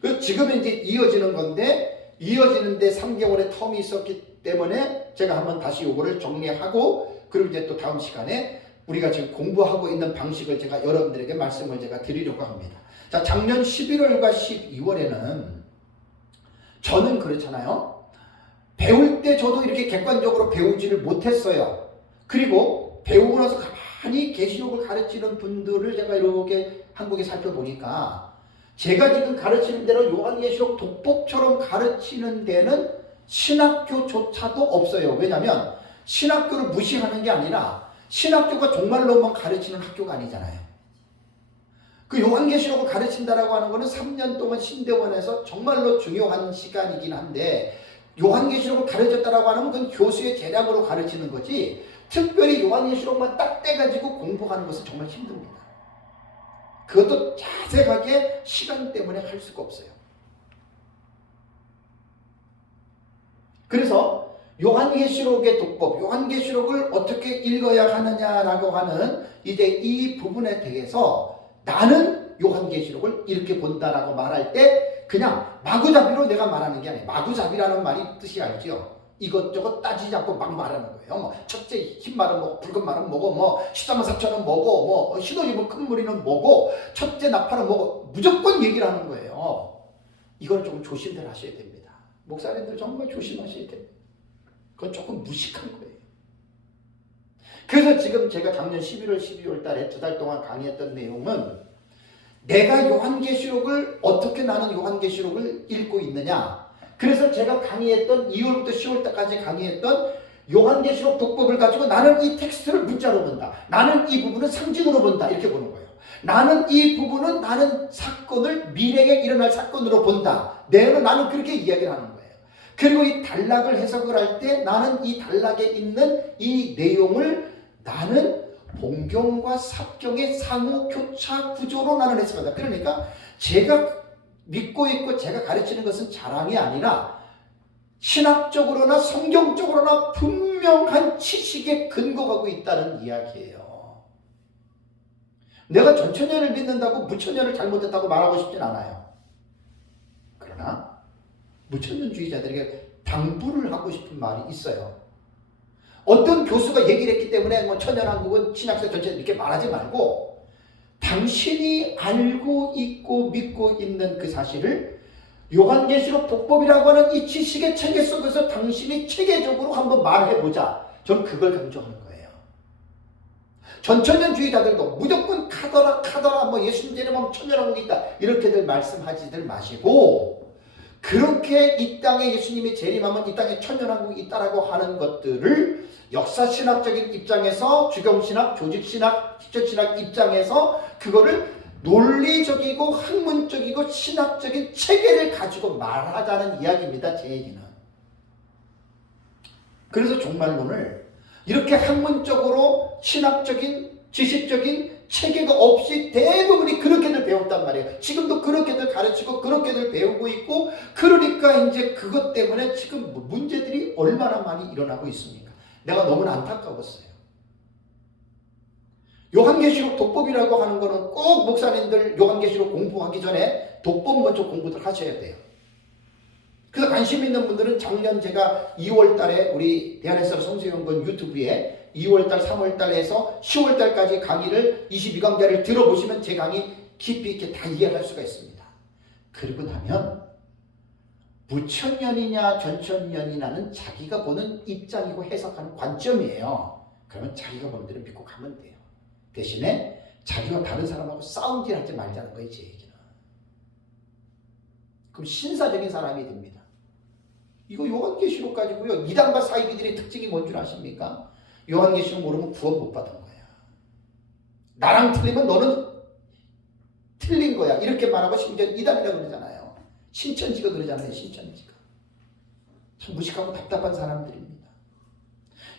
그 지금은 이제 이어지는 건데 이어지는데 3개월의 텀이 있었기 때문에 제가 한번 다시 요거를 정리하고 그리고 이제 또 다음 시간에 우리가 지금 공부하고 있는 방식을 제가 여러분들에게 말씀을 제가 드리려고 합니다. 자, 작년 11월과 12월에는 저는 그렇잖아요. 배울 때 저도 이렇게 객관적으로 배우지를 못했어요. 그리고 배우고 나서 가만히 계시록을 가르치는 분들을 제가 이렇게 한국에 살펴보니까 제가 지금 가르치는 대로 요한계시록 독법처럼 가르치는 데는 신학교조차도 없어요. 왜냐하면 신학교를 무시하는 게 아니라 신학교가 종말론만 가르치는 학교가 아니잖아요. 그 요한계시록을 가르친다라고 하는 거는 3년 동안 신대원에서 정말로 중요한 시간이긴 한데 요한계시록을 가르쳤다라고 하는 건 교수의 재량으로 가르치는 거지 특별히 요한계시록만 딱 떼가지고 공부하는 것은 정말 힘듭니다. 그것도 자세하게 시간 때문에 할 수가 없어요. 그래서 요한계시록의 독법, 요한계시록을 어떻게 읽어야 하느냐라고 하는 이제 이 부분에 대해서 나는 요한계시록을 이렇게 본다라고 말할 때 그냥 마구잡이로 내가 말하는 게 아니에요. 마구잡이라는 말이 뜻이 알죠. 이것저것 따지지 않고 막 말하는 거예요. 뭐 첫째 흰 말은 뭐고 붉은 말은 뭐고 뭐 13만 4천은 뭐고 뭐 흰옷 큰 무리는 뭐고 첫째 나팔은 뭐고 무조건 얘기를 하는 거예요. 이건 조금 조심들 하셔야 됩니다. 목사님들 정말 조심하셔야 됩니다. 그건 조금 무식한 거예요. 그래서 지금 제가 작년 11월 12월 달에 2달 동안 강의했던 내용은 내가 요한계시록을 어떻게 나는 요한계시록을 읽고 있느냐. 그래서 제가 강의했던 2월부터 10월달까지 강의했던 요한계시록 독법을 가지고 나는 이 텍스트를 문자로 본다. 나는 이 부분은 상징으로 본다. 이렇게 보는 거예요. 나는 이 부분은 나는 사건을 미래에 일어날 사건으로 본다. 나는 그렇게 이야기를 하는 거예요. 그리고 이 단락을 해석을 할 때 나는 이 단락에 있는 이 내용을 나는 본경과 삽경의 상호 교차 구조로 나는 해석한다. 그러니까 제가 믿고 있고 제가 가르치는 것은 자랑이 아니라 신학적으로나 성경적으로나 분명한 지식에 근거하고 있다는 이야기예요. 내가 전천년을 믿는다고 무천년을 잘못했다고 말하고 싶진 않아요. 그러나 무천년주의자들에게 당부를 하고 싶은 말이 있어요. 어떤 교수가 얘기를 했기 때문에 뭐 천년왕국은 신약세 전체 이렇게 말하지 말고 당신이 알고 있고 믿고 있는 그 사실을 요한계시록 독법이라고 하는 이 지식의 체계 속에서 당신이 체계적으로 한번 말해보자. 전 그걸 강조하는 거예요. 전천년주의자들도 무조건 카더라 뭐 예수님 제일하면 천년왕국이 있다 이렇게들 말씀하지들 마시고 그렇게 이 땅에 예수님이 재림하면 이 땅에 천년왕국이 있다라고 하는 것들을 역사신학적인 입장에서 주경신학, 조직신학, 직접신학 입장에서 그거를 논리적이고 학문적이고 신학적인 체계를 가지고 말하자는 이야기입니다. 제 얘기는. 그래서 종말론을 이렇게 학문적으로 신학적인 지식적인 체계가 없이 대부분이 그렇게들 배웠단 말이에요. 지금도 그렇게들 가르치고 그렇게들 배우고 있고 그러니까 이제 그것 때문에 지금 문제들이 얼마나 많이 일어나고 있습니까? 내가 너무나 안타까웠어요. 요한계시록 독법이라고 하는 거는 꼭 목사님들 요한계시록 공부하기 전에 독법 먼저 공부들 하셔야 돼요. 그래서 관심 있는 분들은 작년 제가 2월 달에 우리 대한해설 성서연구원 유튜브에 2월 달, 3월 달에서 10월 달까지 강의를 22강좌를 들어보시면 제 강의 깊이 있게 다 이해할 수가 있습니다. 그리고 나면 무천년이냐 전천년이냐는 자기가 보는 입장이고 해석하는 관점이에요. 그러면 자기가 보는 대로 믿고 가면 돼요. 대신에 자기와 다른 사람하고 싸움질하지 말자는 거예요. 제 얘기는. 그럼 신사적인 사람이 됩니다. 이거 요한계시록 가지고요. 이단과 사이비들의 특징이 뭔 줄 아십니까? 요한계시록 모르면 구원 못 받은 거야. 나랑 틀리면 너는 틀린 거야. 이렇게 말하고 심지어 이단이라고 그러잖아요. 신천지가 그러잖아요. 신천지가. 참 무식하고 답답한 사람들입니다.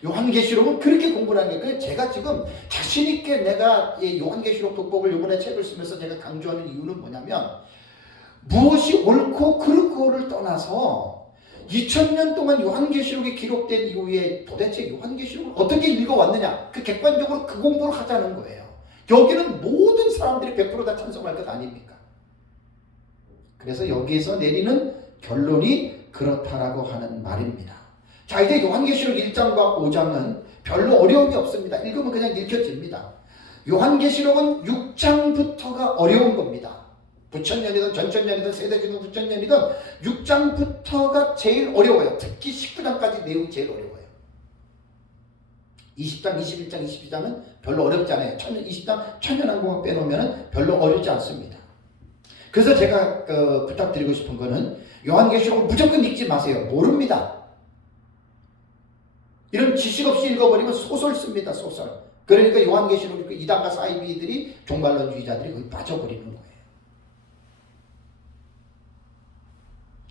요한계시록은 그렇게 공부를 하는 게 제가 지금 자신있게 내가 요한계시록 독법을 요번에 책을 쓰면서 제가 강조하는 이유는 뭐냐면 무엇이 옳고 그르고를 떠나서 2000년 동안 요한계시록이 기록된 이후에 도대체 요한계시록을 어떻게 읽어왔느냐 그 객관적으로 그 공부를 하자는 거예요. 여기는 모든 사람들이 100% 다 찬성할 것 아닙니까? 그래서 여기에서 내리는 결론이 그렇다라고 하는 말입니다. 자, 이제 요한계시록 1장과 5장은 별로 어려움이 없습니다. 읽으면 그냥 읽혀집니다. 요한계시록은 6장부터가 어려운 겁니다. 부천년이든 전천년이든 세대주는 부천년이든 6장부터가 제일 어려워요. 특히 19장까지 내용이 제일 어려워요. 20장, 21장, 22장은 별로 어렵지 않아요. 20장 천년왕국을 빼놓으면 별로 어렵지 않습니다. 그래서 제가 부탁드리고 싶은 거는 요한계시록을 무조건 읽지 마세요. 모릅니다. 이런 지식 없이 읽어버리면 소설 씁니다. 소설. 그러니까 요한계시록 이단과 사이비들이 종말론주의자들이 거기 빠져버리는 거예요.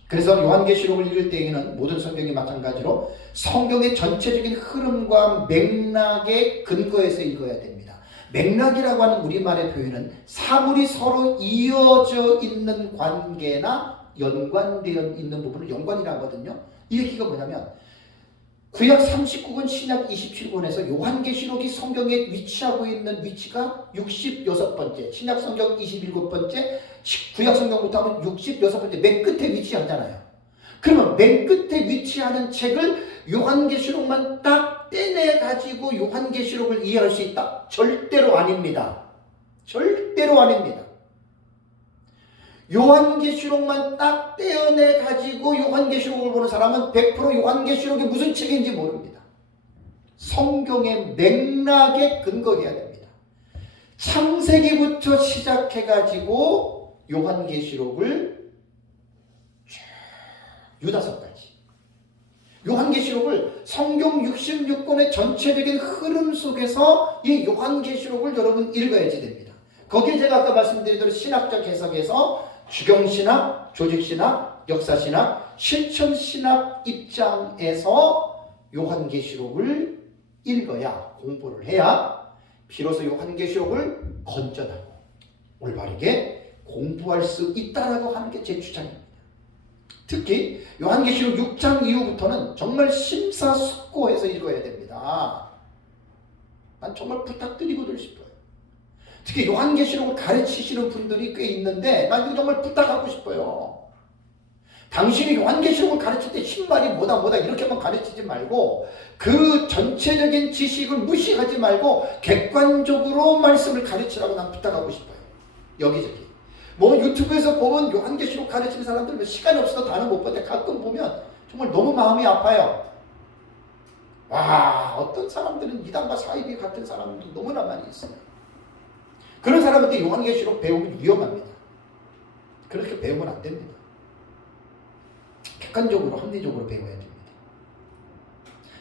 그래서 요한계시록을 읽을 때에는 모든 성경이 마찬가지로 성경의 전체적인 흐름과 맥락의 근거에서 읽어야 됩니다. 맥락이라고 하는 우리말의 표현은 사물이 서로 이어져 있는 관계나 연관되어 있는 부분을 연관이라고 하거든요. 이 얘기가 뭐냐면 구약 39권 신약 27권에서 요한계시록이 성경에 위치하고 있는 위치가 66번째, 신약 성경 27번째, 구약 성경부터 하면 66번째 맨 끝에 위치하잖아요. 그러면 맨 끝에 위치하는 책을 요한계시록만 딱 떼내가지고 요한계시록을 이해할 수 있다? 절대로 아닙니다. 절대로 아닙니다. 요한계시록만 딱 떼어내가지고 요한계시록을 보는 사람은 100% 요한계시록이 무슨 책인지 모릅니다. 성경의 맥락에 근거해야 됩니다. 창세기부터 시작해가지고 요한계시록을 유다서까지 요한계시록을 성경 66권의 전체적인 흐름 속에서 이 요한계시록을 여러분 읽어야지 됩니다. 거기에 제가 아까 말씀드린 대로 신학적 해석에서 주경신학, 조직신학, 역사신학, 실천신학 입장에서 요한계시록을 읽어야 공부를 해야 비로소 요한계시록을 건전하고 올바르게 공부할 수 있다라고 하는 게 제 주장입니다. 특히 요한계시록 6장 이후부터는 정말 심사숙고해서 읽어야 됩니다. 난 정말 부탁드리고들 싶어요. 특히 요한계시록을 가르치시는 분들이 꽤 있는데 난 이거 정말 부탁하고 싶어요. 당신이 요한계시록을 가르칠 때 신발이 뭐다 이렇게만 가르치지 말고 그 전체적인 지식을 무시하지 말고 객관적으로 말씀을 가르치라고 난 부탁하고 싶어요. 여기저기. 뭐 유튜브에서 보면 요한계시록 가르치는 사람들 시간이 없어서 다는 못 보는데 가끔 보면 정말 너무 마음이 아파요. 와, 어떤 사람들은 이단과 사이비 같은 사람도 너무나 많이 있어요. 그런 사람한테 요한계시록 배우면 위험합니다. 그렇게 배우면 안 됩니다. 객관적으로 합리적으로 배워야 됩니다.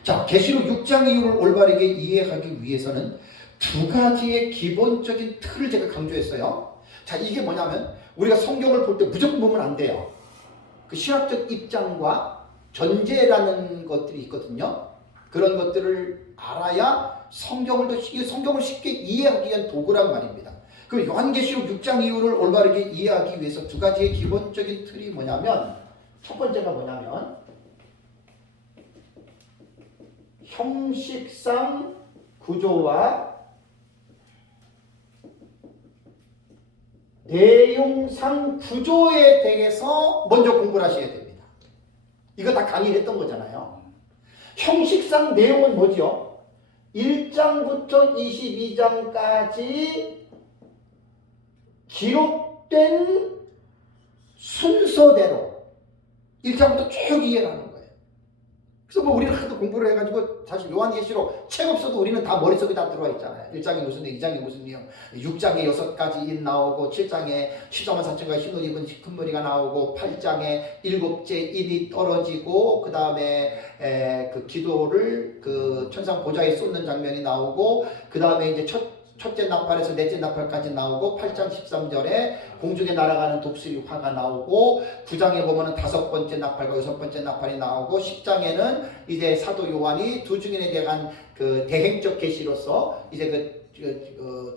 자, 계시록 6장 이후를 올바르게 이해하기 위해서는 두 가지의 기본적인 틀을 제가 강조했어요. 자, 이게 뭐냐면 우리가 성경을 볼 때 무조건 보면 안 돼요. 그 신학적 입장과 전제라는 것들이 있거든요. 그런 것들을 알아야 성경을 쉽게 이해하기 위한 도구란 말입니다. 그 요한계시록 6장 이후를 올바르게 이해하기 위해서 두 가지의 기본적인 틀이 뭐냐면 첫 번째가 뭐냐면 형식상 구조와 내용상 구조에 대해서 먼저 공부를 하셔야 됩니다. 이거 다 강의를 했던 거잖아요. 형식상 내용은 뭐죠? 1장부터 22장까지 기록된 순서대로 1장부터 쭉 이해를 하는 거예요. 그래서 뭐 우리는 하도 공부를 해가지고 사실 요한계시록 책 없어도 우리는 다 머릿속에 다 들어와 있잖아요. 1장이 무슨 내용, 2장이 무슨 내용, 6장에 6가지 인 나오고 7장에 14만 4천가지 흰옷 입은 금머리가 나오고 8장에 7째 인이 떨어지고 그 다음에 그 기도를 그 천상 보좌에 쏟는 장면이 나오고 그 다음에 이제 첫째 나팔에서 넷째 나팔까지 나오고 8장 13절에 공중에 날아가는 독수리 화가 나오고 9장에 보면은 5번째 나팔과 6번째 나팔이 나오고 10장에는 이제 사도 요한이 두 증인에 대한 그 대행적 계시로서 이제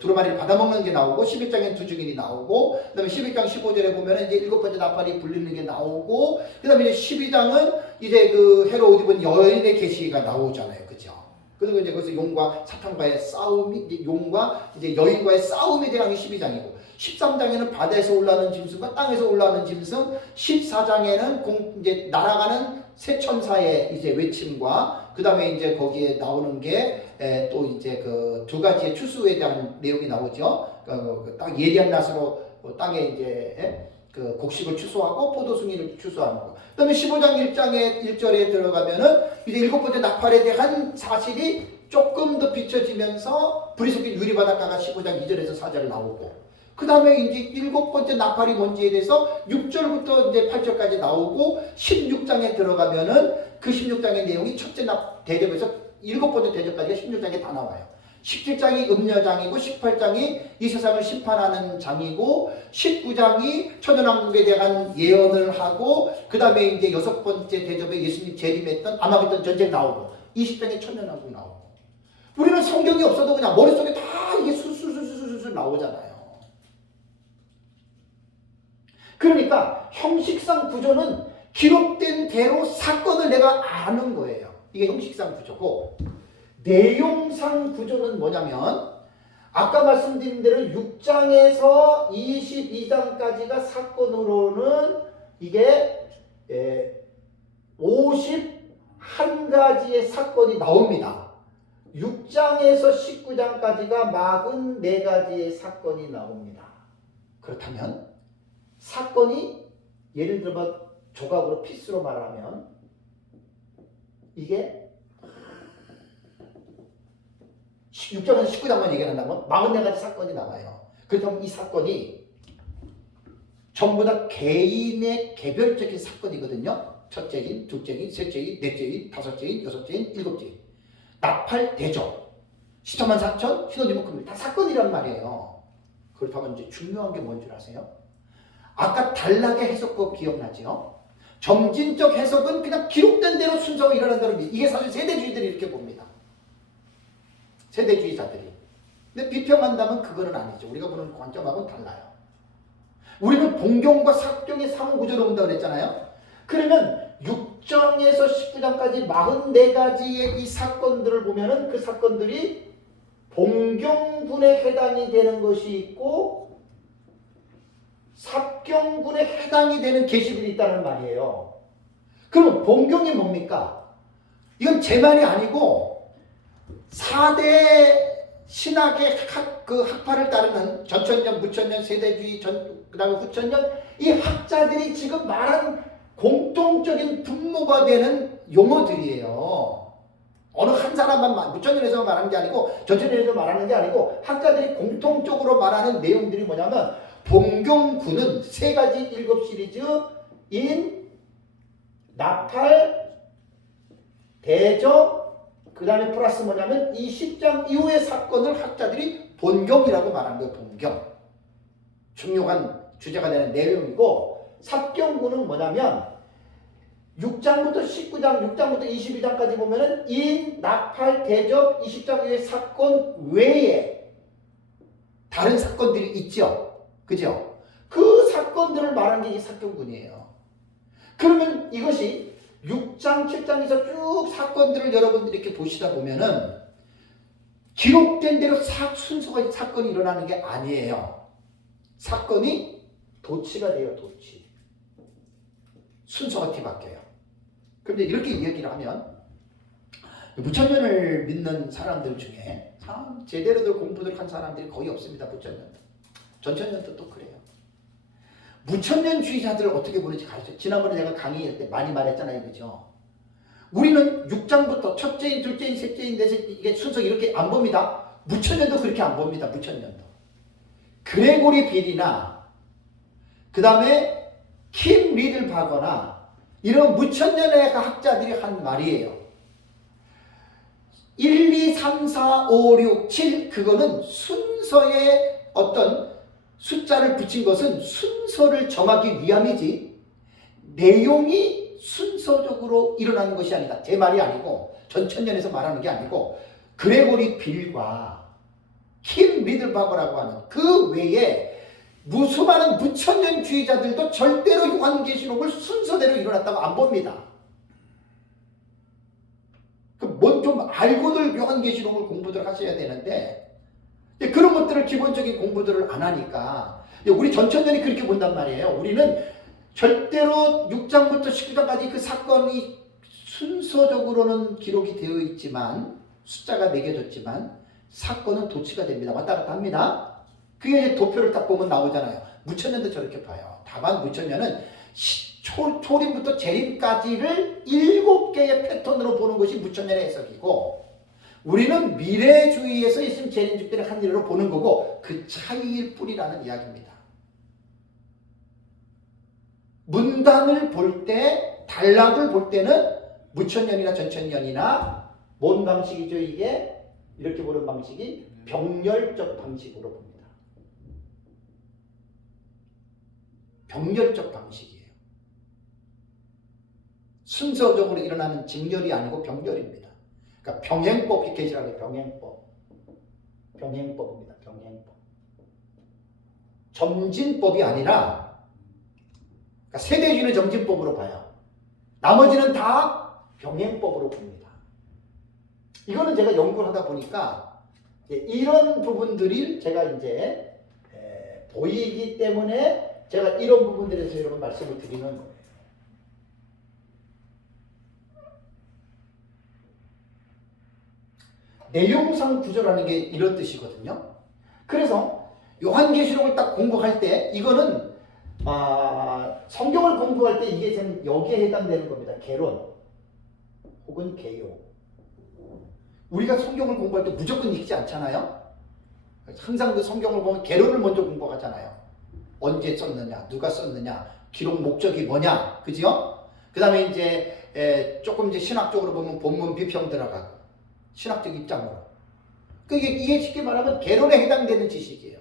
두루마리를 받아먹는 게 나오고 11장에는 두 증인이 나오고 그 다음에 11장 15절에 보면은 이제 7번째 나팔이 불리는 게 나오고 그 다음에 이제 12장은 이제 그 헤롯 입은 여인의 계시가 나오잖아요. 그죠? 그리고 이제 거기서 용과 사탄과의 싸움이, 용과 이제 여인과의 싸움에 대한 게 12장이고, 13장에는 바다에서 올라오는 짐승과 땅에서 올라오는 짐승, 14장에는 이제 날아가는 새 천사의 이제 외침과, 그 다음에 이제 거기에 나오는 게 또 이제 그 두 가지의 추수에 대한 내용이 나오죠. 땅 예리한 낫으로 땅에 이제 그 곡식을 추수하고 포도송이를 추수하는 거. 그 다음에 15장 1장에 1절에 들어가면은 이제 7번째 나팔에 대한 사실이 조금 더 비춰지면서 불이 섞인 유리바닷가가 15장 2절에서 4절 나오고 그 다음에 이제 7번째 나팔이 뭔지에 대해서 6절부터 이제 8절까지 나오고 16장에 들어가면은 그 16장의 내용이 첫째 대접에서 7번째 대접까지가 16장에 다 나와요. 17장이 음녀장이고 18장이 이 세상을 심판하는 장이고 19장이 천연왕국에 대한 예언을 하고 그 다음에 이제 6번째 대접에 예수님 재림했던 아마겟돈 전쟁 나오고 20장에 천연왕국 나오고 우리는 성경이 없어도 그냥 머릿속에 다 이게 술술술술술 나오잖아요. 그러니까 형식상 구조는 기록된 대로 사건을 내가 아는 거예요. 이게 형식상 구조고 내용상 구조는 뭐냐면 아까 말씀드린 대로 6장에서 22장까지가 사건으로는 이게 51가지의 사건이 나옵니다. 6장에서 19장까지가 44가지의 사건이 나옵니다. 그렇다면 사건이 예를 들어 조각으로 피스로 말하면 이게 6장에서 19장만 얘기한다면 44가지 사건이 나와요. 그렇다면 이 사건이 전부 다 개인의 개별적인 사건이거든요. 첫째인, 둘째인, 셋째인, 넷째인, 다섯째인, 여섯째인, 일곱째인. 나팔, 대접, 14만 4천, 흰옷 입은 금이 다 사건이란 말이에요. 그렇다면 이제 중요한 게 뭔지 아세요? 아까 단락의 해석법 기억나죠? 점진적 해석은 그냥 기록된 대로 순서가 일어난 대로 이게 사실 세대주의들이 이렇게 봅니다. 세대주의자들이. 근데 비평한다면 그거는 아니죠. 우리가 보는 관점하고는 달라요. 우리는 본경과 사경의 상호구조로 본다고 그랬잖아요. 그러면 6장에서 19장까지 44가지의 이 사건들을 보면은 그 사건들이 본경군에 해당이 되는 것이 있고 삽경군에 해당이 되는 계시들이 있다는 말이에요. 그럼 본경이 뭡니까? 이건 제 말이 아니고 4대 신학의 학파를 따르는 전천년, 무천년, 세대주의, 그 다음에 후천년 이 학자들이 지금 말한 공통적인 분모가 되는 용어들이에요. 어느 한 사람만 무천년에서 말하는 게 아니고 전천년에서 말하는 게 아니고 학자들이 공통적으로 말하는 내용들이 뭐냐면 본경구는 3가지 7시리즈인 나팔, 대접 그 다음에 플러스 뭐냐면 이 10장 이후의 사건을 학자들이 본경이라고 말하는 거예요. 본경. 중요한 주제가 되는 내용이고 삽경구는 뭐냐면 6장부터 19장, 6장부터 22장까지 보면은 인, 나팔, 대접, 20장 이후의 사건 외에 다른 사건들이 있죠. 그죠? 그 사건들을 말하는 게 이 삽경군이에요. 그러면 이것이 6장, 7장에서 쭉 사건들을 여러분들이 이렇게 보시다 보면은 기록된 대로 순서가 사건이 일어나는 게 아니에요. 사건이 도치가 돼요. 도치. 순서가 뒤바뀌어요. 그런데 이렇게 이야기를 하면 무천년을 믿는 사람들 중에 참 제대로들 공부들 한 사람들이 거의 없습니다. 무천년. 전천년도 또 그래요. 무천년주의자들을 어떻게 보는지 가르쳐. 지난번에 제가 강의할 때 많이 말했잖아요. 그죠? 우리는 6장부터 첫째인, 둘째인, 셋째인, 넷째인 이게 순서 이렇게 안 봅니다. 무천년도 그렇게 안 봅니다. 무천년도. 그레고리 빌이나 그 다음에 킴 리들바거나 이런 무천년의 학자들이 한 말이에요. 1, 2, 3, 4, 5, 6, 7 그거는 순서에 어떤 숫자를 붙인 것은 순서를 정하기 위함이지 내용이 순서적으로 일어나는 것이 아니다. 제 말이 아니고 전천년에서 말하는 게 아니고 그레고리 빌과 킴 리들바거라고 하는 그 외에 수많은 무천년주의자들도 절대로 요한계시록을 순서대로 일어났다고 안 봅니다. 뭔 좀 알고들 요한계시록을 공부들 하셔야 되는데 그런 것들을 기본적인 공부들을 안 하니까 우리 전천년이 그렇게 본단 말이에요. 우리는 절대로 6장부터 19장까지 그 사건이 순서적으로는 기록이 되어 있지만 숫자가 매겨졌지만 사건은 도치가 됩니다. 왔다 갔다 합니다. 그게 이제 도표를 딱 보면 나오잖아요. 무천년도 저렇게 봐요. 다만 무천년은 초림부터 재림까지를 7개의 패턴으로 보는 것이 무천년의 해석이고 우리는 미래주의에서 있으면 재림주들의 한 일로 보는 거고 그 차이일 뿐이라는 이야기입니다. 문단을 볼 때, 단락을 볼 때는 무천년이나 전천년이나 뭔 방식이죠 이게? 이렇게 보는 방식이 병렬적 방식으로 봅니다. 병렬적 방식이에요. 순서적으로 일어나는 직렬이 아니고 병렬입니다. 그러니까 병행법 계시라고 해요. 병행법. 병행법입니다. 병행법. 점진법이 아니라 그러니까 세대주의는 점진법으로 봐요. 나머지는 다 병행법으로 봅니다. 이거는 제가 연구를 하다 보니까 이런 부분들이 제가 이제 보이기 때문에 제가 이런 부분들에 대해서 여러분 말씀을 드리는 거예요. 내용상 구조라는 게 이런 뜻이거든요. 그래서 요한계시록을 딱 공부할 때 이거는 성경을 공부할 때 이게 지금 여기에 해당되는 겁니다. 개론 혹은 개요. 우리가 성경을 공부할 때 무조건 읽지 않잖아요. 항상 그 성경을 보면 개론을 먼저 공부하잖아요. 언제 썼느냐, 누가 썼느냐, 기록 목적이 뭐냐, 그지요? 그 다음에 이제 조금 이제 신학적으로 보면 본문 비평 들어가고 신학적 입장으로. 이게 쉽게 말하면 개론에 해당되는 지식이에요.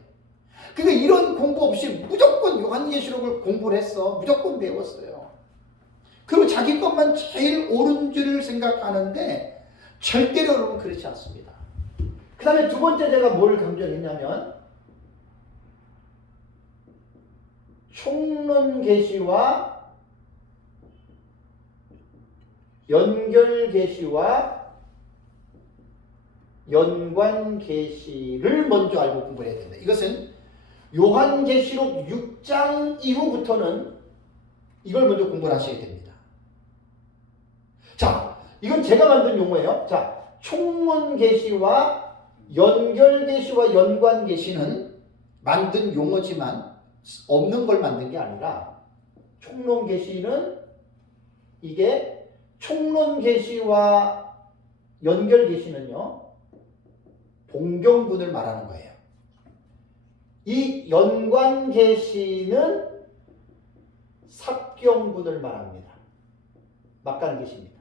그러니까 이런 공부 없이 무조건 요한계시록을 공부를 했어. 무조건 배웠어요. 그리고 자기 것만 제일 옳은 줄 생각하는데 절대로 여러분 그렇지 않습니다. 그 다음에 두 번째 제가 뭘 강조했냐면 총론계시와 연결계시와 연관계시를 먼저 알고 공부해야 된다. 이것은 요한계시록 6장 이후부터는 이걸 먼저 공부를 하셔야 됩니다. 자, 이건 제가 만든 용어예요. 자, 총론계시와 연결계시와 연관계시는 만든 용어지만 없는 걸 만든 게 아니라 총론계시는 이게 총론계시와 연결계시는요. 봉경분을 말하는 거예요. 이 연관계시는 삽경분을 말합니다. 막간계시입니다.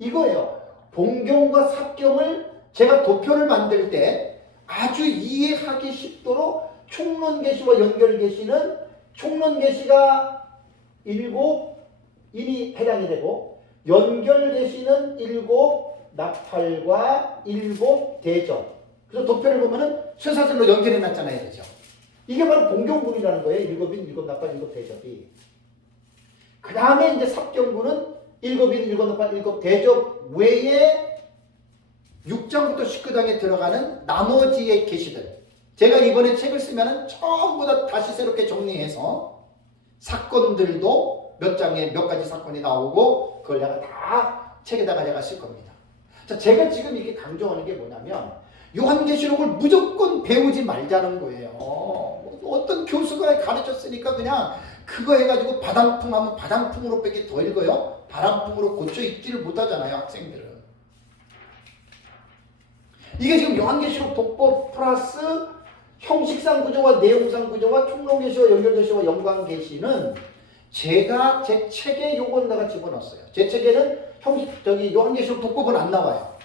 이거예요. 봉경과 삽경을 제가 도표를 만들 때 아주 이해하기 쉽도록 총론계시와 연결계시는 총론계시가 7인이 해당이 되고 연결계시는 7 나팔과 7 대접. 그래서 도표를 보면은 쇠사슬로 연결해 놨잖아요. 그죠? 이게 바로 봉경분이라는 거예요. 7인, 7 나팔, 7 대접이. 그 다음에 이제 삽경분은 7인, 7 나팔, 7 대접 외에 6장부터 19장에 들어가는 나머지의 계시들, 제가 이번에 책을 쓰면은 전부 다 다시 새롭게 정리해서 사건들도 몇 장에 몇 가지 사건이 나오고 그걸 내가 다 책에다가 내가 쓸 겁니다. 자, 제가 지금 이렇게 강조하는 게 뭐냐면 요한계시록을 무조건 배우지 말자는 거예요. 어떤 교수가 가르쳤으니까 그냥 그거 해가지고 바람풍하면 바람풍으로 밖에 더 읽어요? 바람풍으로 고쳐 읽지를 못하잖아요, 학생들은. 이게 지금 요한계시록 독법 플러스 형식상 구조와 내용상 구조와 총론계시와 연결계시와 연관계시는 제가 제 책에 요건다가 집어넣었어요. 제 책에는 요한계시록 독법은 안 나와요.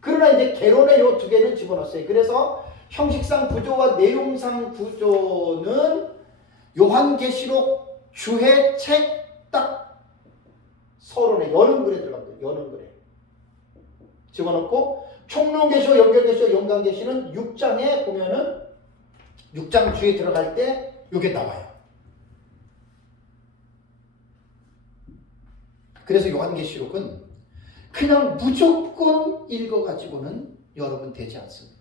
그러나 이제 개론의 요 두 개는 집어넣었어요. 그래서 형식상 구조와 내용상 구조는 요한계시록 주해 책 딱 서론에 여는 글에 들어갑니다. 여는 글에 집어넣고 총론계시와 연결계시와 연관계시는 6장에 보면은 6장 주에 들어갈 때 이게 나와요. 그래서 요한계시록은 그냥 무조건 읽어가지고는 여러분 되지 않습니다.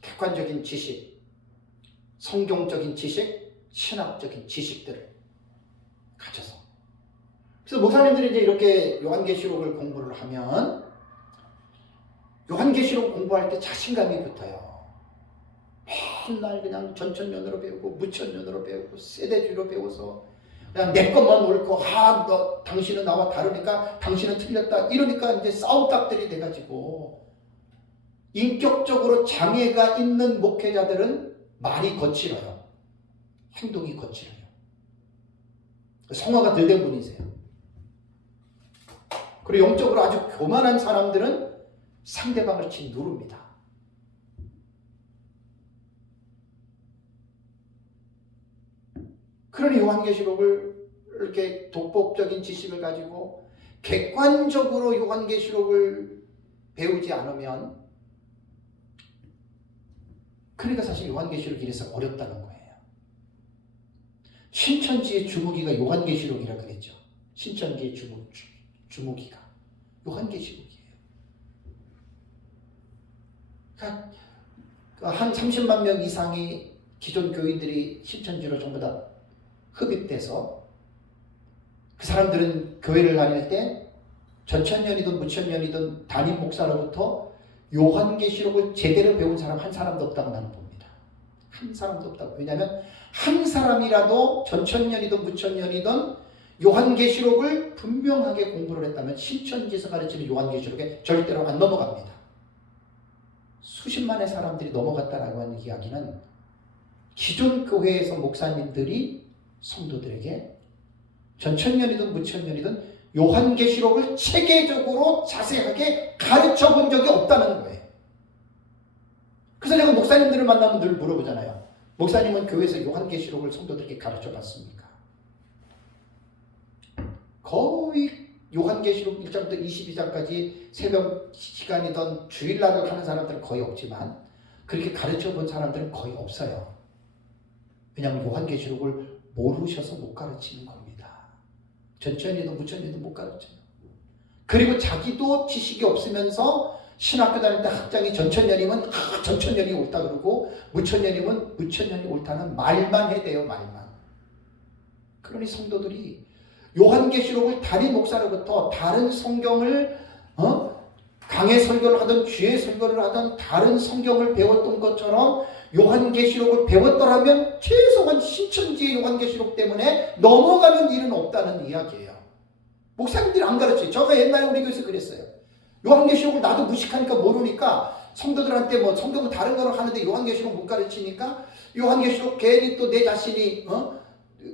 객관적인 지식, 성경적인 지식, 신학적인 지식들을 가져서. 그래서 목사님들이 이제 이렇게 요한계시록을 공부를 하면 요한계시록 공부할 때 자신감이 붙어요. 맨날 그냥 전천년으로 배우고 무천년으로 배우고 세대주의로 배워서 그냥 내 것만 옳고 너 당신은 나와 다르니까 당신은 틀렸다 이러니까 이제 싸움닭들이 돼가지고 인격적으로 장애가 있는 목회자들은 말이 거칠어요. 행동이 거칠어요. 성화가 덜 된 분이세요. 그리고 영적으로 아주 교만한 사람들은 상대방을 짓누릅니다. 그러니 요한계시록을 이렇게 독법적인 지식을 가지고 객관적으로 요한계시록을 배우지 않으면 그러니까 사실 요한계시록이 이래서 어렵다는 거예요. 신천지의 주무기가 요한계시록이라 그랬죠. 신천지의 주무기가 요한계시록이에요. 그러니까 한 30만 명 이상의 기존 교인들이 신천지로 전부 다 흡입돼서 그 사람들은 교회를 다닐 때 전천년이든 무천년이든 담임 목사로부터 요한계시록을 제대로 배운 사람 한 사람도 없다고 나는 봅니다. 한 사람도 없다고. 왜냐하면 한 사람이라도 전천년이든 무천년이든 요한계시록을 분명하게 공부를 했다면 신천지에서 가르치는 요한계시록에 절대로 안 넘어갑니다. 수십만의 사람들이 넘어갔다라고 하는 이야기는 기존 교회에서 목사님들이 성도들에게 전천년이든 무천년이든 요한계시록을 체계적으로 자세하게 가르쳐 본 적이 없다는 거예요. 그래서 제가 목사님들을 만나면 늘 물어보잖아요. 목사님은 교회에서 요한계시록을 성도들에게 가르쳐 봤습니까? 거의 요한계시록 1장부터 22장까지 새벽 시간이든 주일날을 하는 사람들은 거의 없지만 그렇게 가르쳐 본 사람들은 거의 없어요. 왜냐하면 요한계시록을 모르셔서 못 가르치는 겁니다. 전천년이든 무천년이든 못 가르쳐요. 그리고 자기도 지식이 없으면서 신학교 다닐 때 학장이 전천년이면 전천년이 옳다 그러고 무천년이면 무천년이 옳다는 말만 해대요. 말만. 그러니 성도들이 요한계시록을 담임 목사로부터 다른 성경을 강해 설교를 하든 주의 설교를 하든 다른 성경을 배웠던 것처럼 요한계시록을 배웠더라면 최소한 신천지의 요한계시록 때문에 넘어가는 일은 없다는 이야기예요. 목사님들이 안 가르쳐요. 제가 옛날에 우리 교회에서 그랬어요. 요한계시록을 나도 무식하니까 모르니까 성도들한테 뭐 성경은 다른 거를 하는데 요한계시록 못 가르치니까 요한계시록 괜히 또 내 자신이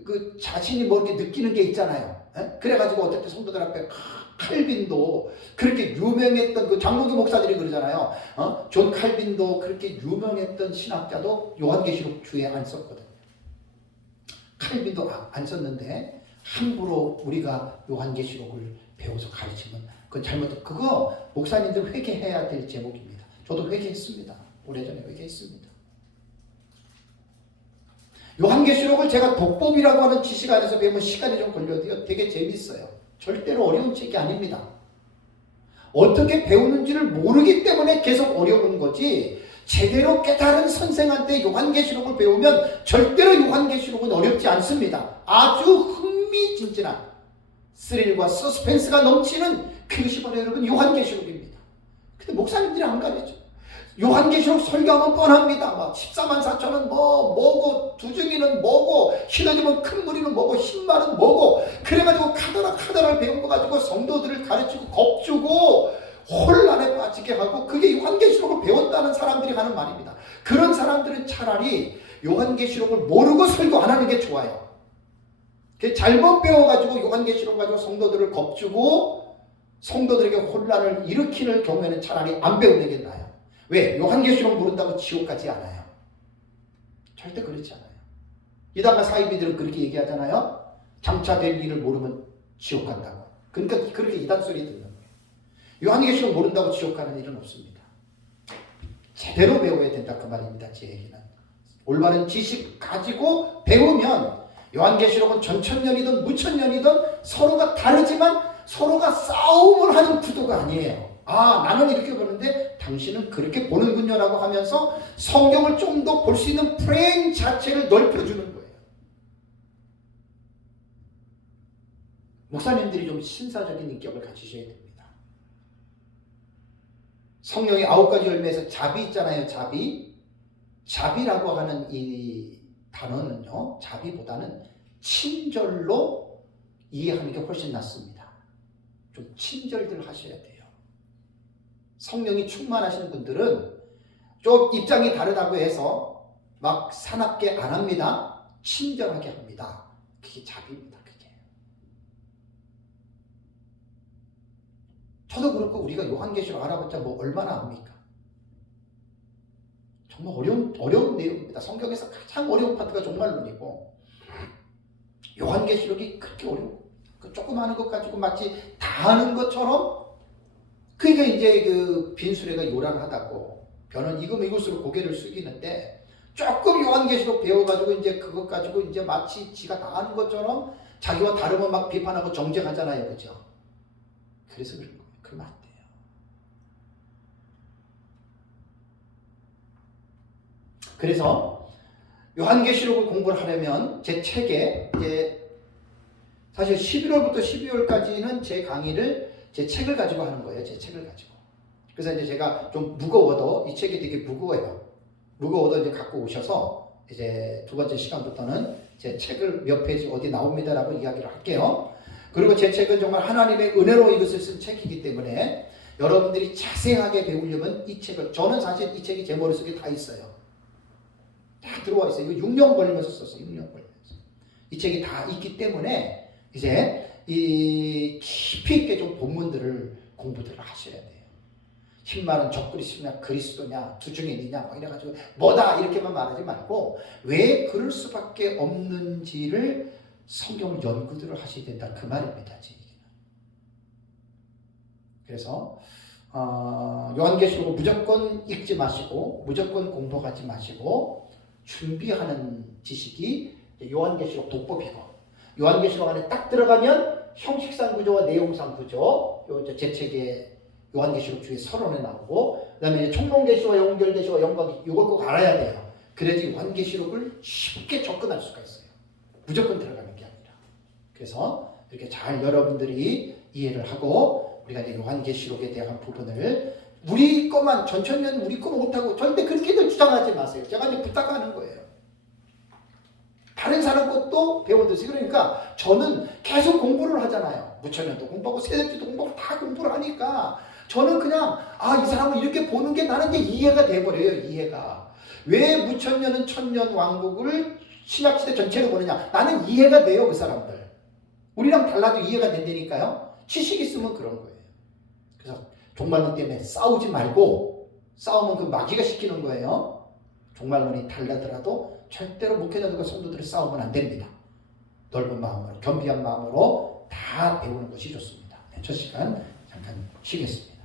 그 자신이 뭐 이렇게 느끼는 게 있잖아요. 그래가지고 어떨 때 성도들 앞에 칼빈도 그렇게 유명했던 그 장로교 목사들이 그러잖아요. 존 칼빈도 그렇게 유명했던 신학자도 요한계시록 주에 안 썼거든요. 칼빈도 안 썼는데 함부로 우리가 요한계시록을 배워서 가르치면 그건 잘못된 그거 목사님들 회개해야 될 제목입니다. 저도 회개했습니다. 오래전에 회개했습니다. 요한계시록을 제가 독법이라고 하는 지식 안에서 배우면 시간이 좀 걸려도요. 되게 재밌어요. 절대로 어려운 책이 아닙니다. 어떻게 배우는지를 모르기 때문에 계속 어려운 거지, 제대로 깨달은 선생한테 요한계시록을 배우면 절대로 요한계시록은 어렵지 않습니다. 아주 흥미진진한 스릴과 서스펜스가 넘치는 그것이 바로 여러분 요한계시록입니다. 근데 목사님들이 안 가르쳐. 요한계시록 설교하면 뻔합니다. 막 14만 4천은 뭐고, 두중이는 뭐고, 휘어지면 큰 무리는 뭐고, 흰말은 뭐고, 그래가지고 카더라를 배운 거 가지고 성도들을 가르치고 겁주고 혼란에 빠지게 하고, 그게 요한계시록을 배웠다는 사람들이 하는 말입니다. 그런 사람들은 차라리 요한계시록을 모르고 설교 안 하는 게 좋아요. 잘못 배워가지고 요한계시록 가지고 성도들을 겁주고 성도들에게 혼란을 일으키는 경우에는 차라리 안 배우는 게 나아요. 왜? 요한계시록 모른다고 지옥 가지 않아요. 절대 그렇지 않아요. 이단과 사이비들은 그렇게 얘기하잖아요. 장차 될 일을 모르면 지옥 간다고. 그러니까 그렇게 이단 소리 듣는 거예요. 요한계시록 모른다고 지옥 가는 일은 없습니다. 제대로 배워야 된다 그 말입니다. 제 얘기는. 올바른 지식 가지고 배우면 요한계시록은 전천년이든 무천년이든 서로가 다르지만 서로가 싸움을 하는 구도가 아니에요. 아, 나는 이렇게 보는데 당신은 그렇게 보는군요 라고 하면서 성경을 좀 더 볼 수 있는 프레임 자체를 넓혀주는 거예요. 목사님들이 좀 신사적인 인격을 가지셔야 됩니다. 성령의 9가지 열매에서 자비 있잖아요. 자비라고 하는 이 단어는요, 자비보다는 친절로 이해하는 게 훨씬 낫습니다. 좀 친절들 하셔야 돼요. 성령이 충만하신 분들은 좀 입장이 다르다고 해서 막 사납게 안 합니다. 친절하게 합니다. 그게 자비입니다. 그게. 저도 그렇고 우리가 요한계시록 알아봤자 뭐 얼마나 압니까? 정말 어려운 내용입니다. 성경에서 가장 어려운 파트가 종말론이고, 요한계시록이 그렇게 어려워. 그 조그마한 것 가지고 마치 다 아는 것처럼, 그러니까 이제 그 빈수레가 요란하다고, 변은 이것으로 고개를 숙이는데, 조금 요한계시록 배워가지고 이제 그것 가지고 이제 마치 지가 다 아는 것처럼 자기와 다르면 막 비판하고 정죄하잖아요. 그죠? 그래서 그런 거예요. 그러면 안 돼요. 그래서 요한계시록을 공부를 하려면 제 책에 이제 사실 11월부터 12월까지는 제 강의를 제 책을 가지고 하는 거예요. 제 책을 가지고. 그래서 이제 제가 좀 무거워도, 이 책이 되게 무거워요. 무거워도 이제 갖고 오셔서 이제 두 번째 시간부터는 제 책을 몇 페이지 어디 나옵니다라고 이야기를 할게요. 그리고 제 책은 정말 하나님의 은혜로 이것을 쓴 책이기 때문에 여러분들이 자세하게 배우려면 이 책을, 저는 사실 이 책이 제 머릿속에 다 있어요. 다 들어와 있어요. 이거 6년 걸리면서 썼어요. 6년 걸리면서. 이 책이 다 있기 때문에 이제 이 깊이 있게 좀 본문들을 공부들을 하셔야 돼요. 흰말은 적그리스도냐 그리스도냐 두중인이냐 막 이래가지고 뭐다 이렇게만 말하지 말고 왜 그럴 수밖에 없는지를 성경을 연구들을 하셔야 된다 그 말입니다. 제 얘기는. 그래서 요한계시록을 무조건 읽지 마시고 무조건 공부하지 마시고 준비하는 지식이 요한계시록 독법이고, 요한계시록 안에 딱 들어가면 형식상 구조와 내용상 구조, 제 책에 요한계시록 중에 서론에 나오고, 그 다음에 총론계시와 연결계시와 연관, 이걸 꼭 알아야 돼요. 그래야지 요한계시록을 쉽게 접근할 수가 있어요. 무조건 들어가는 게 아니라. 그래서 이렇게 잘 여러분들이 이해를 하고 우리가 이제 요한계시록에 대한 부분을 우리 것만 전천년 우리 거 못하고 절대 그렇게들 주장하지 마세요. 제가 이제 부탁하는 거예요. 다른 사람 것도 배워드세요. 그러니까 저는 계속 공부를 하잖아요. 무천년도 공부하고 세대주도 공부하고 다 공부를 하니까 저는 그냥 이 사람은 이렇게 보는 게 나는 이제 이해가 돼버려요. 이해가. 왜 무천년은 천년 왕국을 신약시대 전체로 보느냐. 나는 이해가 돼요. 그 사람들. 우리랑 달라도 이해가 된다니까요. 지식 있으면 그런 거예요. 그래서 종말론 때문에 싸우지 말고, 싸우면 그 마귀가 시키는 거예요. 종말론이 달라더라도 절대로 목회자들과 성도들이 싸우면 안 됩니다. 넓은 마음으로, 겸비한 마음으로 다 배우는 것이 좋습니다. 첫 시간 잠깐 쉬겠습니다.